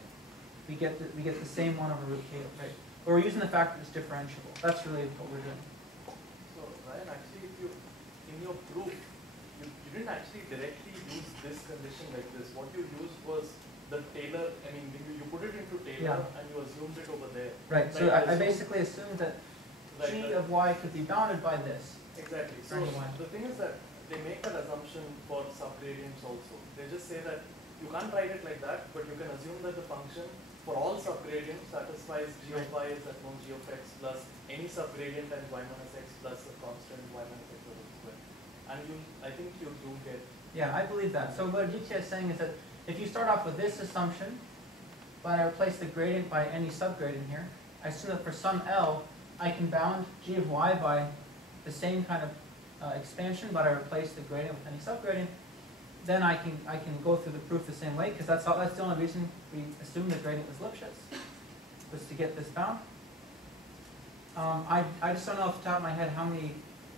We get the same 1 over root k, right? But we're using the fact that it's differentiable. That's really what we're doing. So Ryan, actually, if you in your proof, you didn't actually directly use this condition like this. What you used was the Taylor. I mean, you put it into Taylor and you assumed it over there. Right. So I basically assumed that g of y could be bounded by this. Exactly. So the thing is that they make that assumption for subgradients also. They just say that you can't write it like that, but you can assume that the function for all subgradients satisfies g of y is at known g of x plus any subgradient and y minus x plus a constant y minus x over square. And I think you do get. Yeah, I believe that. So what GT is saying is that if you start off with this assumption, but I replace the gradient by any subgradient here, I assume that for some L, I can bound g of y by the same kind of expansion, but I replace the gradient with any subgradient, then I can go through the proof the same way, because that's the only reason we assumed the gradient was Lipschitz, was to get this bound. I just don't know off the top of my head how many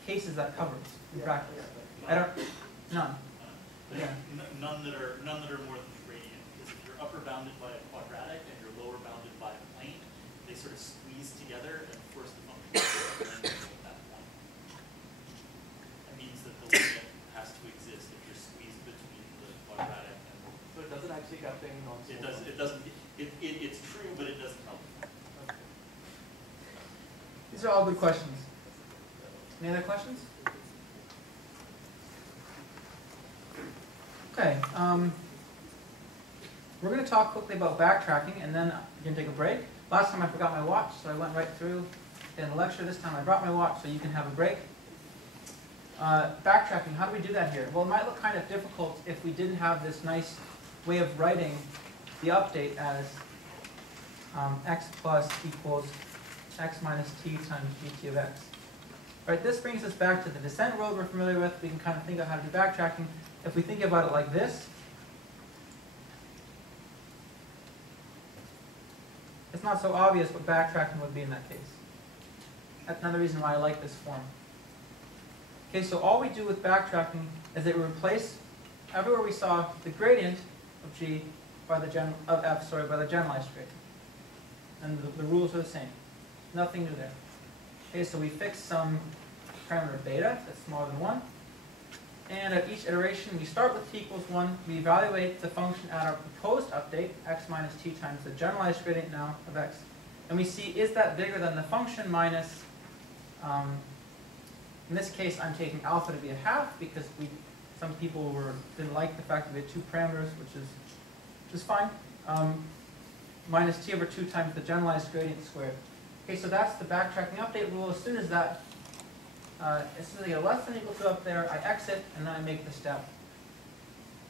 cases that covers in practice. I don't. None. Yeah. None that are more than the gradient, because if you're upper bounded by a quadratic and you're lower bounded by a plane, they sort of squeeze together and force the function to be differentiable at that point. That means that the limit has to exist if you're squeezed between the quadratic and. So it doesn't actually capture any non-smooth. It does. It doesn't. It's true, but it doesn't help. Okay. These are all good questions. Any other questions? Okay. We're going to talk quickly about backtracking, and then we're going to take a break. Last time I forgot my watch, so I went right through in the lecture. This time I brought my watch, so you can have a break. Backtracking, how do we do that here? Well, it might look kind of difficult if we didn't have this nice way of writing the update as x plus equals x minus t times dt of x. Right, this brings us back to the descent world we're familiar with. We can kind of think of how to do backtracking. If we think about it like this, it's not so obvious what backtracking would be in that case. That's another reason why I like this form. Okay, so all we do with backtracking is that we replace everywhere we saw the gradient of g by the by the generalized gradient. And the rules are the same. Nothing new there. Okay, so we fix some parameter beta that's smaller than 1. And at each iteration, we start with t equals 1. We evaluate the function at our proposed update, x minus t times the generalized gradient now of x. And we see, is that bigger than the function minus, in this case, I'm taking alpha to be a half because some people didn't like the fact that we had 2 parameters, which is fine. Minus t over 2 times the generalized gradient squared. Okay, so that's the backtracking update rule. As soon as I get less than or equal to up there, I exit, and then I make the step.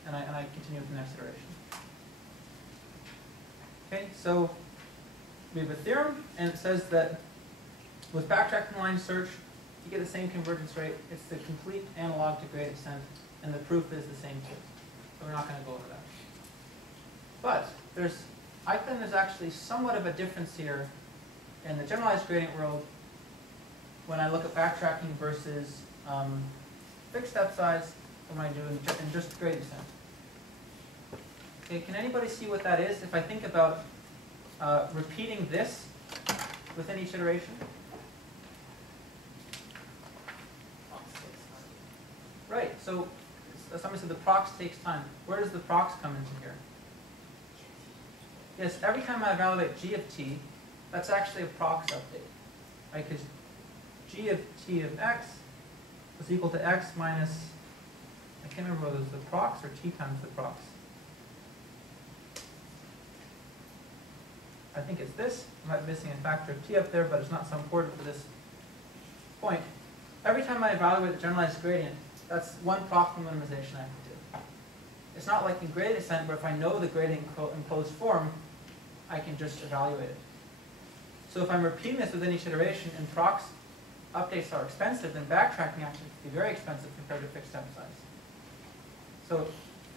And I continue with the next iteration. Okay, so we have a theorem, and it says that with backtracking line search, you get the same convergence rate. It's the complete analog to gradient descent, and the proof is the same too. So we're not going to go over that. But I think there's actually somewhat of a difference here in the generalized gradient world when I look at backtracking versus fixed step size when I do in just gradient descent. Okay, can anybody see what that is? If I think about repeating this within each iteration. Right, so somebody said the prox takes time. Where does the prox come into here? Yes, every time I evaluate g of t, that's actually a prox update. Right, because g of t of x was equal to x minus, I can't remember whether it was the prox or t times the prox. I think it's this. I might be missing a factor of t up there, but it's not so important for this point. Every time I evaluate the generalized gradient, that's one proximal minimization I have to do. It's not like in gradient descent, where if I know the gradient in closed form, I can just evaluate it. So if I'm repeating this within each iteration and prox updates are expensive, then backtracking actually can be very expensive compared to fixed step size. So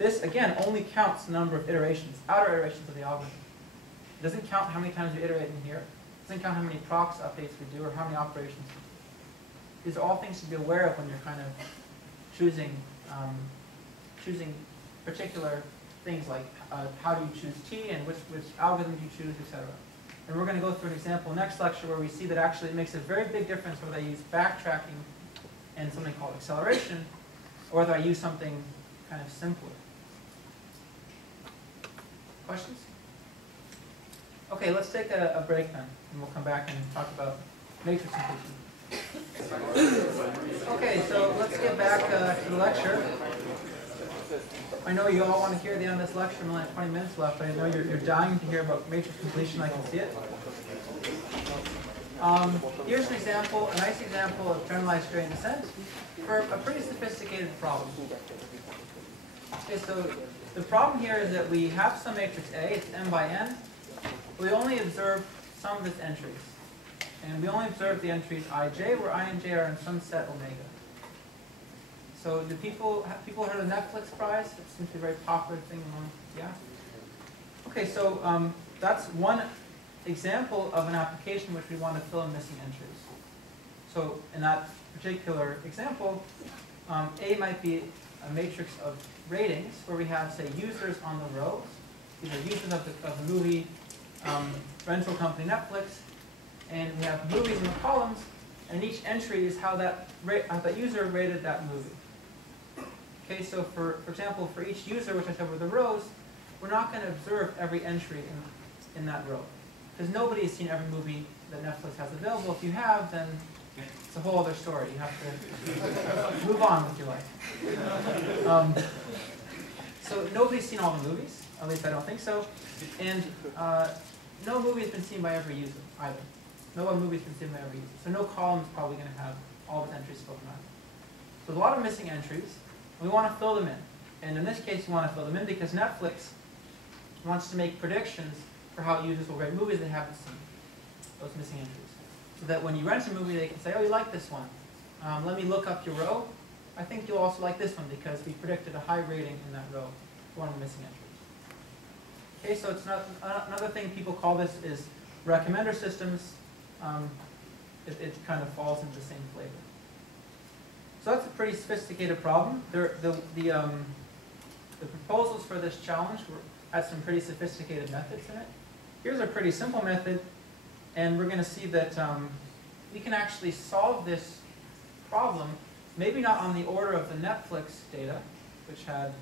This, again, only counts the number of iterations, outer iterations of the algorithm. It doesn't count how many times we iterate in here. It doesn't count how many prox updates we do or how many operations we do. These are all things to be aware of when you're kind of choosing particular things like how do you choose T and which algorithm do you choose, etc. And we're going to go through an example next lecture where we see that actually it makes a very big difference whether I use backtracking and something called acceleration or whether I use something kind of simpler. Questions? Okay, let's take a break then, and we'll come back and talk about matrix completion. Okay, so let's get back to the lecture. I know you all want to hear the end of this lecture. We only have 20 minutes left. I know you're dying to hear about matrix completion. I can see it. Here's an example, a nice example of generalized gradient descent for a pretty sophisticated problem. Okay, so the problem here is that we have some matrix A, it's m by n. We only observe some of its entries. And we only observe the entries ij, where I and j are in some set omega. So do have people heard of the Netflix prize? It seems to be a very popular thing among, yeah? Okay, so that's one example of an application in which we want to fill in missing entries. So in that particular example, A might be a matrix of ratings where we have, say, users on the rows. These are users of the movie rental company Netflix, and we have movies in the columns, and each entry is how that user rated that movie. Okay, so for example, for each user, which I said were the rows, we're not going to observe every entry in that row. Because nobody has seen every movie that Netflix has available. If you have, then it's a whole other story. You have to move on with your life. So nobody's seen all the movies, at least I don't think so. And no movie has been seen by every user either. No one movie has been seen by every user. So no column is probably going to have all its entries spoken out. So there's a lot of missing entries. We want to fill them in. And in this case, we want to fill them in because Netflix wants to make predictions for how users will rate movies they haven't seen, those missing entries. So that when you rent a movie, they can say, oh, you like this one. Let me look up your row. I think you'll also like this one because we predicted a high rating in that row for one of the missing entries. Okay, so it's not, another thing people call this is recommender systems. It kind of falls into the same flavor. So that's a pretty sophisticated problem. The proposals for this challenge had some pretty sophisticated methods in it. Here's a pretty simple method, and we're going to see that we can actually solve this problem, maybe not on the order of the Netflix data, which had,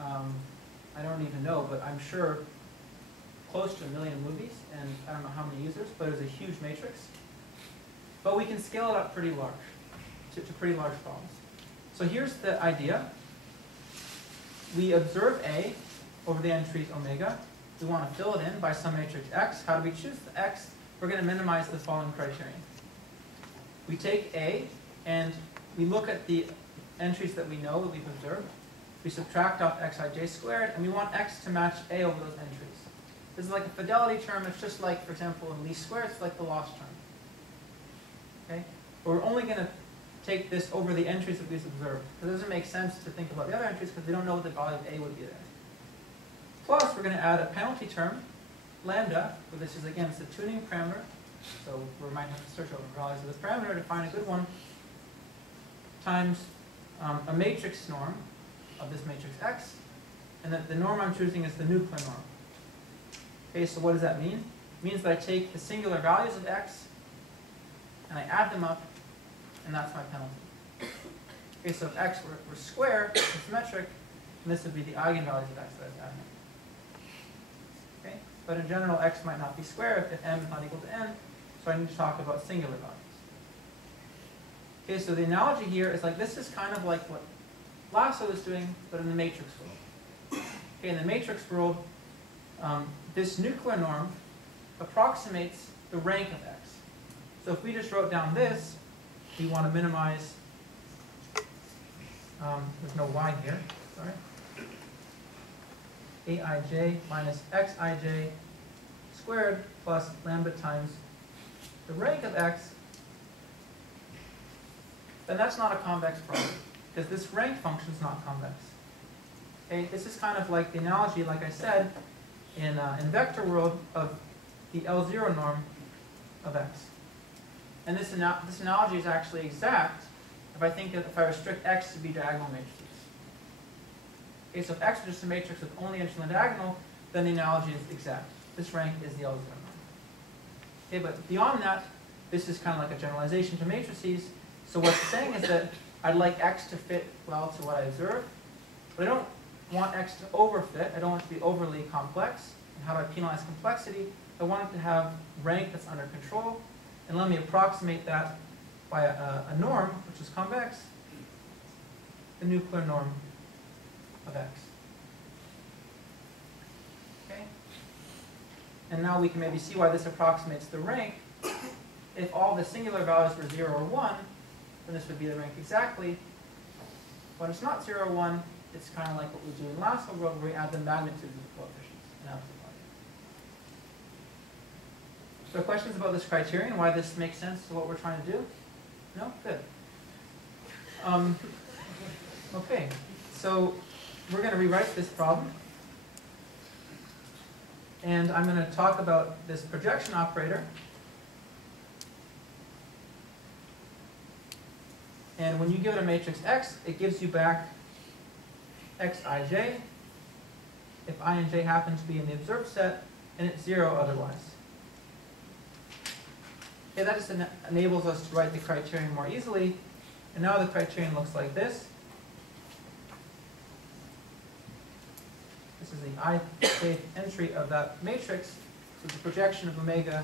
I don't even know, but I'm sure close to 1 million movies, and I don't know how many users, but it was a huge matrix. But we can scale it up pretty large, to pretty large problems. So here's the idea. We observe A over the entries omega. We want to fill it in by some matrix X. How do we choose the X? We're going to minimize the following criterion. We take A, and we look at the entries that we know that we've observed. We subtract off xij squared, and we want X to match A over those entries. This is like a fidelity term. It's just like, for example, in least squares, it's like the loss term. Okay? But we're only going to take this over the entries that we've observed. Because it doesn't make sense to think about the other entries because we don't know what the value of A would be there. Plus, we're going to add a penalty term, lambda, where this is, again, it's a tuning parameter. So we might have to search over values of the parameter to find a good one, times a matrix norm of this matrix X. And the norm I'm choosing is the nuclear norm. Okay, so what does that mean? It means that I take the singular values of X, and I add them up, and that's my penalty. Okay, so if X were square, it's symmetric, and this would be the eigenvalues of X that I was adding up. Okay? But in general, X might not be square if m is not equal to n, so I need to talk about singular values. Okay, so the analogy here is like, this is kind of like what Lasso is doing, but in the matrix world. Okay, in the matrix world, this nuclear norm approximates the rank of X. So if we just wrote down this, we want to minimize, there's no y here, sorry. Aij minus xij squared plus lambda times the rank of X, then that's not a convex problem, because this rank function is not convex. Okay, this is kind of like the analogy, like I said, in vector world of the L0 norm of x. And this analogy is actually exact if I restrict x to be diagonal matrices. Okay, so if x is just a matrix with only entries on the diagonal, then the analogy is exact. This rank is the L0 norm. Okay, but beyond that, this is kind of like a generalization to matrices. So what it's saying is that I'd like x to fit well to what I observe, but I don't want x to overfit. I don't want it to be overly complex. And how do I penalize complexity? I want it to have rank that's under control, and let me approximate that by a norm, which is convex, the nuclear norm of x. Okay? And now we can maybe see why this approximates the rank. If all the singular values were 0 or 1, then this would be the rank exactly. When it's not 0 or 1, it's kind of like what we do in last world, where we add the magnitudes of the coefficients in absolute value. So questions about this criterion, why this makes sense to what we're trying to do? No? Good. Okay, so we're going to rewrite this problem. And I'm going to talk about this projection operator. And when you give it a matrix X, it gives you back Xij if I and j happen to be in the observed set, and it's 0 otherwise. Okay, that just enables us to write the criterion more easily. And now the criterion looks like this. This is the ith entry of that matrix. So the projection of omega,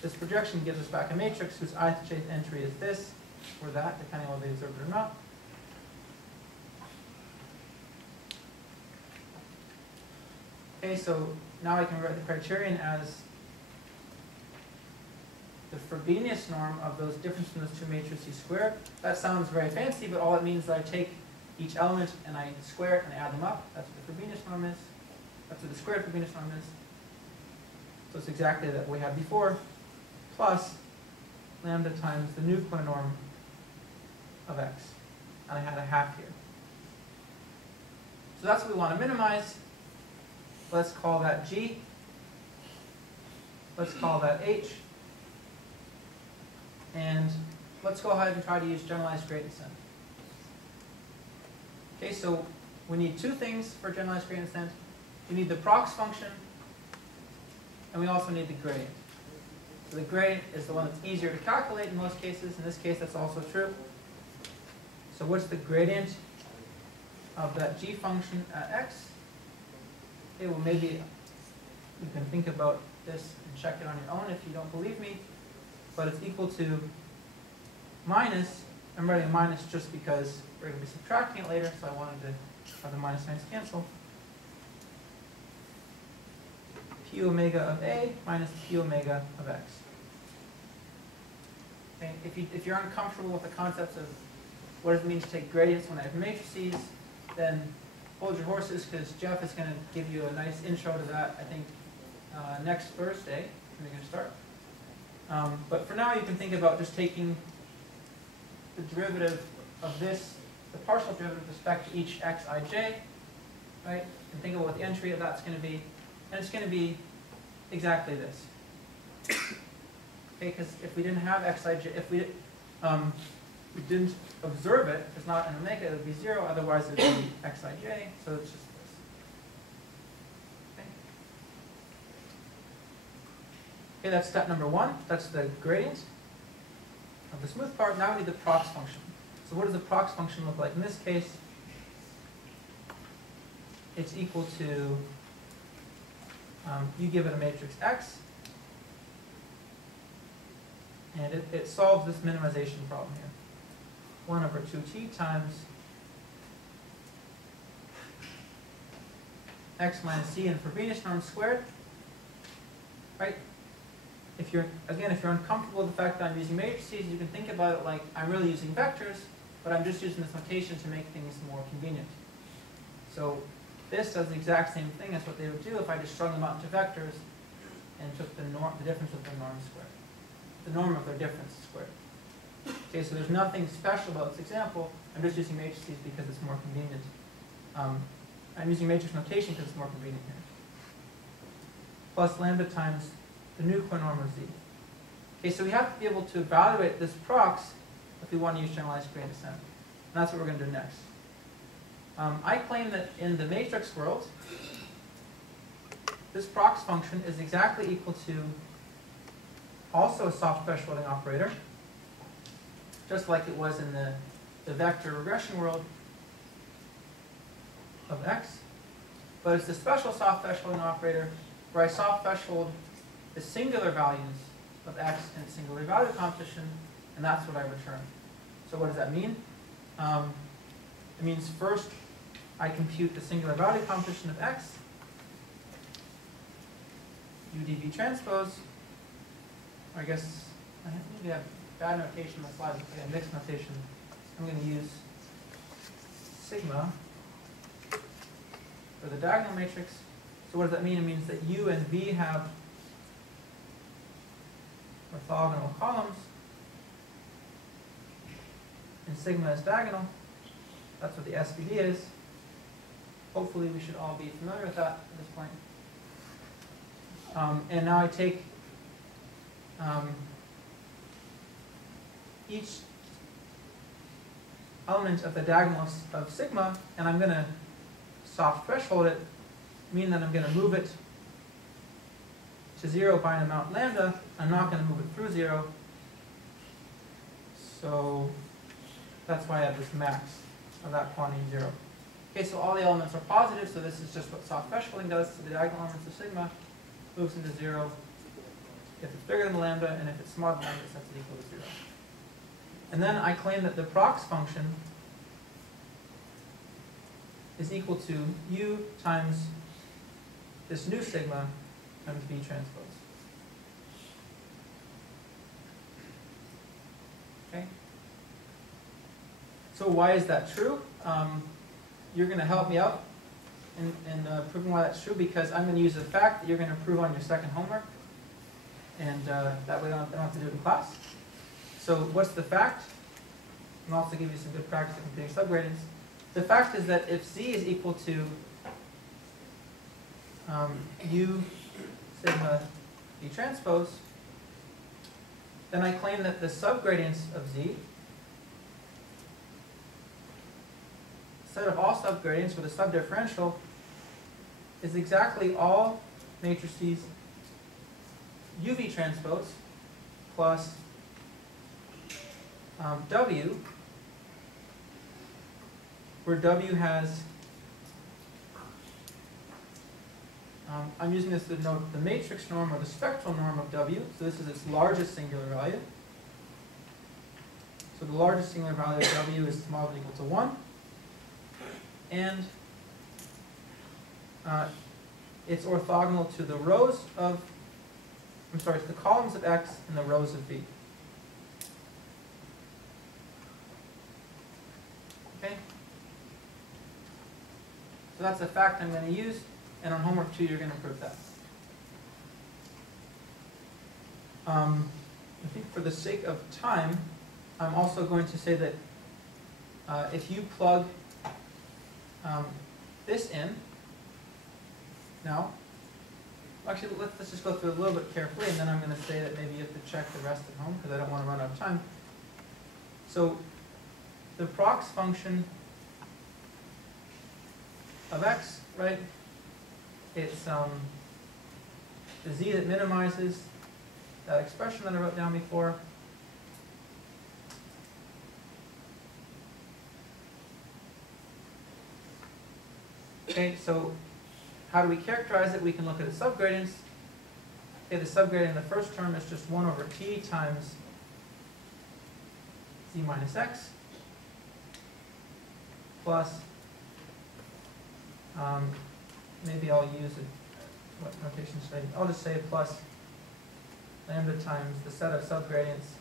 this projection gives us back a matrix whose ith entry is this or that, depending on whether they observed it or not. Okay, so now I can write the criterion as the Frobenius norm of those difference from those two matrices squared. That sounds very fancy, but all it means is that I take each element and I square it and I add them up. That's what the Frobenius norm is. That's what the squared Frobenius norm is. So it's exactly that we had before, plus lambda times the nuclear norm of x. And I had a half here. So that's what we want to minimize. Let's call that G. Let's call that H. And let's go ahead and try to use generalized gradient descent. Okay, so we need two things for generalized gradient descent. We need the prox function, and we also need the gradient. So the gradient is the one that's easier to calculate in most cases. In this case, that's also true. So what's the gradient of that g function at x? Okay, well maybe you can think about this and check it on your own if you don't believe me. But it's equal to minus, I'm writing a minus just because we're going to be subtracting it later, so I wanted to have the minus signs cancel. P omega of A minus P omega of x. Okay, if you're uncomfortable with the concepts of what does it mean to take gradients when I have matrices, then hold your horses, because Jeff is going to give you a nice intro to that, I think, next Thursday, when we're going to start. But for now, you can think about just taking the derivative of this, the partial derivative with respect to each xij, right? And think about what the entry of that's going to be. And it's going to be exactly this. Okay, because if we didn't have xij, if we didn't observe it, if it's not an omega, it would be 0. Otherwise, it would be xij. So it's just this. Okay. Okay, that's step number 1. That's the gradient of the smooth part. Now we need the prox function. So what does the prox function look like? In this case, it's equal to, you give it a matrix X, and it solves this minimization problem here. 1 over 2t times x minus c and Frobenius norm squared, right? If you're uncomfortable with the fact that I'm using matrices, you can think about it like I'm really using vectors, but I'm just using this notation to make things more convenient. So this does the exact same thing as what they would do if I just strung them out into vectors and took the difference of their norm squared. The norm of their difference squared. Okay, so there's nothing special about this example. I'm just using matrices because it's more convenient. I'm using matrix notation because it's more convenient here. Plus lambda times the nuclear norm of z. Okay, so we have to be able to evaluate this prox if we want to use generalized gradient descent. And that's what we're going to do next. I claim that in the matrix world, this prox function is exactly equal to also a soft thresholding operator, just like it was in the vector regression world of x. But it's the special soft thresholding operator where I soft threshold the singular values of x in singular value competition, and that's what I return. So what does that mean? It means first I compute the singular value competition of x, udv transpose. I guess I maybe have bad notation on the slides, I have mixed notation. I'm going to use sigma for the diagonal matrix. So what does that mean? It means that u and v have orthogonal columns, and sigma is diagonal. That's what the SVD is. Hopefully we should all be familiar with that at this point. And now I take each element of the diagonal of sigma, and I'm going to soft threshold it, mean that I'm going to move it to 0 by an amount lambda. I'm not going to move it through 0. So that's why I have this max of that quantity 0. Okay, so all the elements are positive, so this is just what soft thresholding does to the diagonal elements of sigma. Moves into 0 if it's bigger than lambda, and if it's smaller than lambda, it sets it equal to 0. And then I claim that the prox function is equal to u times this new sigma times v transpose. Okay? So why is that true? You're going to help me out in proving why that's true, because I'm going to use a fact that you're going to prove on your second homework, and that way I don't have to do it in class. So what's the fact? And I'll also give you some good practice at computing subgradients. The fact is that if z is equal to u sigma v transpose, then I claim that the subgradients of z, set of all subgradients with a subdifferential, is exactly all matrices uv transpose plus w, where w has, I'm using this to denote the matrix norm or the spectral norm of w, so this is its largest singular value. So the largest singular value of w is small than or equal to 1. And it's orthogonal to the rows of, to the columns of x and the rows of v. Okay? So that's a fact I'm going to use, and on homework 2 you're going to prove that. I think for the sake of time, I'm also going to say that if you plug this in, now, actually let's just go through it a little bit carefully, and then I'm going to say that maybe you have to check the rest at home because I don't want to run out of time. So the prox function of x, right? It's the z that minimizes that expression that I wrote down before. Okay, so how do we characterize it? We can look at the subgradients. Okay, the subgradient in the first term is just 1 over t times z minus x plus, maybe I'll use it, what notation should I use? I'll just say plus lambda times the set of subgradients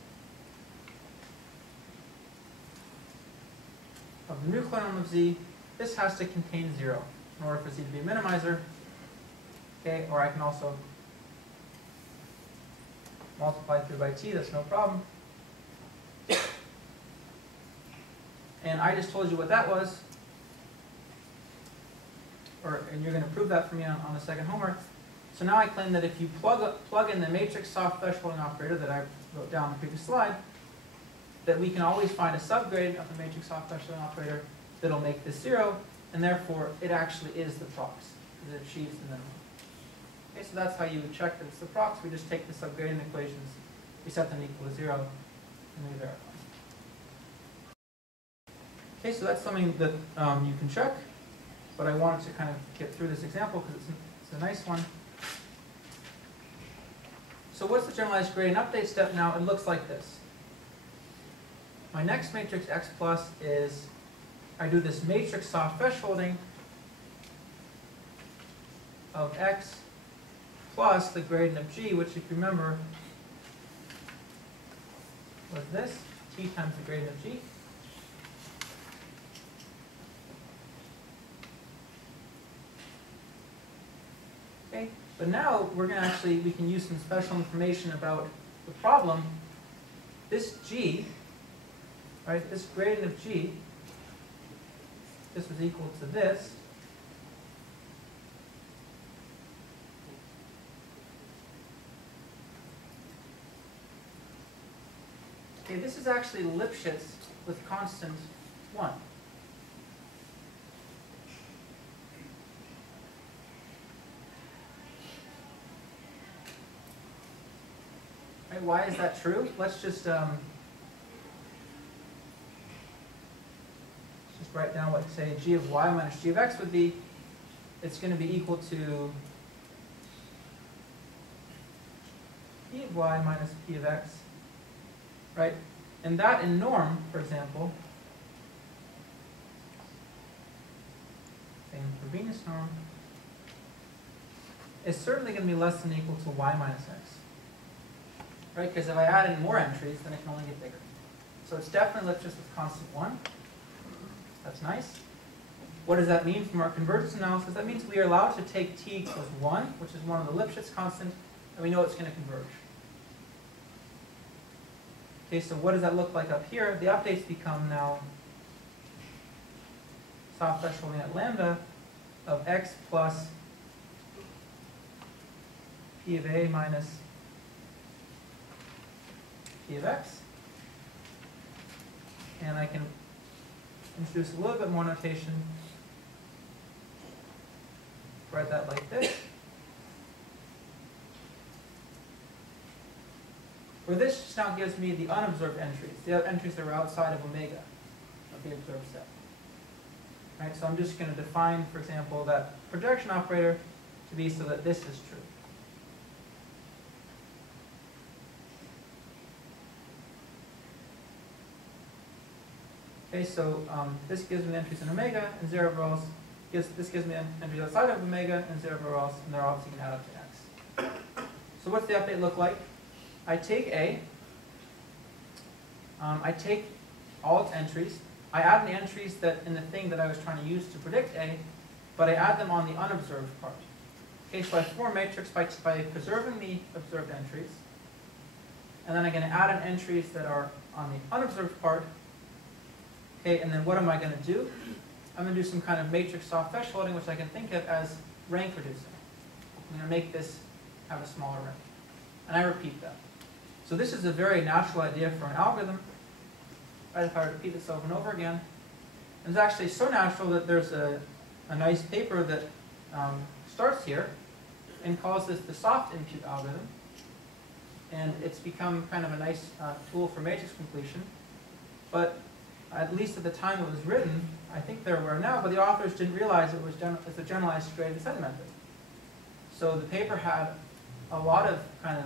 of the nuclear norm of z. This has to contain 0 in order for z to be a minimizer. Okay, or I can also multiply through by t, that's no problem. And I just told you what that was. and you're going to prove that for me on the second homework. So now I claim that if you plug in the matrix soft thresholding operator that I wrote down on the previous slide, that we can always find a subgradient of the matrix soft thresholding operator that'll make this 0, and therefore it actually is the prox, because it achieves the minimum. Okay, so that's how you would check that it's the prox. We just take the subgradient equations, we set them equal to 0, and we verify. Okay, so that's something that you can check, but I wanted to kind of get through this example because it's a nice one. So what's the generalized gradient update step now? It looks like this. My next matrix X plus is, I do this matrix soft thresholding of X plus the gradient of G, which if you remember was this, T times the gradient of G. Okay, but now we're going to we can use some special information about the problem. This G, right, this gradient of G, this was equal to this. Okay, this is actually Lipschitz with constant 1. Right, why is that true? Let's just write down what, say, g of y minus g of x would be. It's going to be equal to p of y minus p of x, right? And that in norm, for example, same for Venus norm, is certainly going to be less than or equal to y minus x. Right? Because if I add in more entries, then it can only get bigger. So it's definitely Lipschitz with constant 1. That's nice. What does that mean from our convergence analysis? That means we are allowed to take t equals 1, which is one of the Lipschitz constant, and we know it's going to converge. Okay, so what does that look like up here? The updates become now soft thresholding at lambda of x plus p of a minus p of x. And I can introduce a little bit more notation. Write that like this. Where this just now gives me the unobserved entries, the entries that are outside of omega of the observed set. Right, so I'm just going to define, for example, that projection operator to be so that this is true. Okay, so this gives me entries in omega and 0 over else. This gives me entries outside of omega and 0 over else, and they're obviously going to add up to x. So what's the update look like? I take A, I take all its entries, I add the entries that in the thing that I was trying to use to predict A, but I add them on the unobserved part. Okay, so I form a matrix by preserving the observed entries, and then I'm going to add in entries that are on the unobserved part. Okay, and then what am I going to do? I'm going to do some kind of matrix soft thresholding, which I can think of as rank reducing. I'm going to make this have a smaller rank. And I repeat that. So this is a very natural idea for an algorithm. Right, if I repeat this over and over again. And it's actually so natural that there's a nice paper that starts here and calls this the soft impute algorithm. And it's become kind of a nice tool for matrix completion. But at least at the time it was written, I think they're aware now, but the authors didn't realize it was it's a generalized gradient descent method. So the paper had a lot of kind of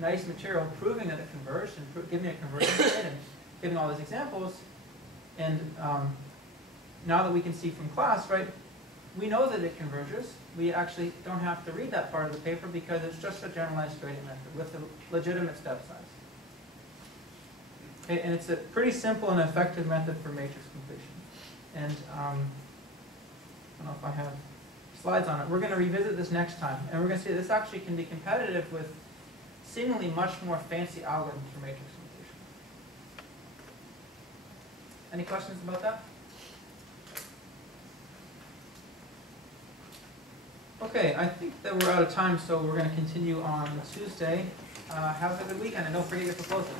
nice material proving that it converged and giving a convergence rate and giving all these examples. And now that we can see from class, right, we know that it converges. We actually don't have to read that part of the paper because it's just a generalized gradient method with a legitimate step size. Okay, and it's a pretty simple and effective method for matrix completion. And I don't know if I have slides on it. We're going to revisit this next time. And we're going to see this actually can be competitive with seemingly much more fancy algorithms for matrix completion. Any questions about that? Okay, I think that we're out of time, so we're going to continue on Tuesday. Have a good weekend, and don't forget your proposal.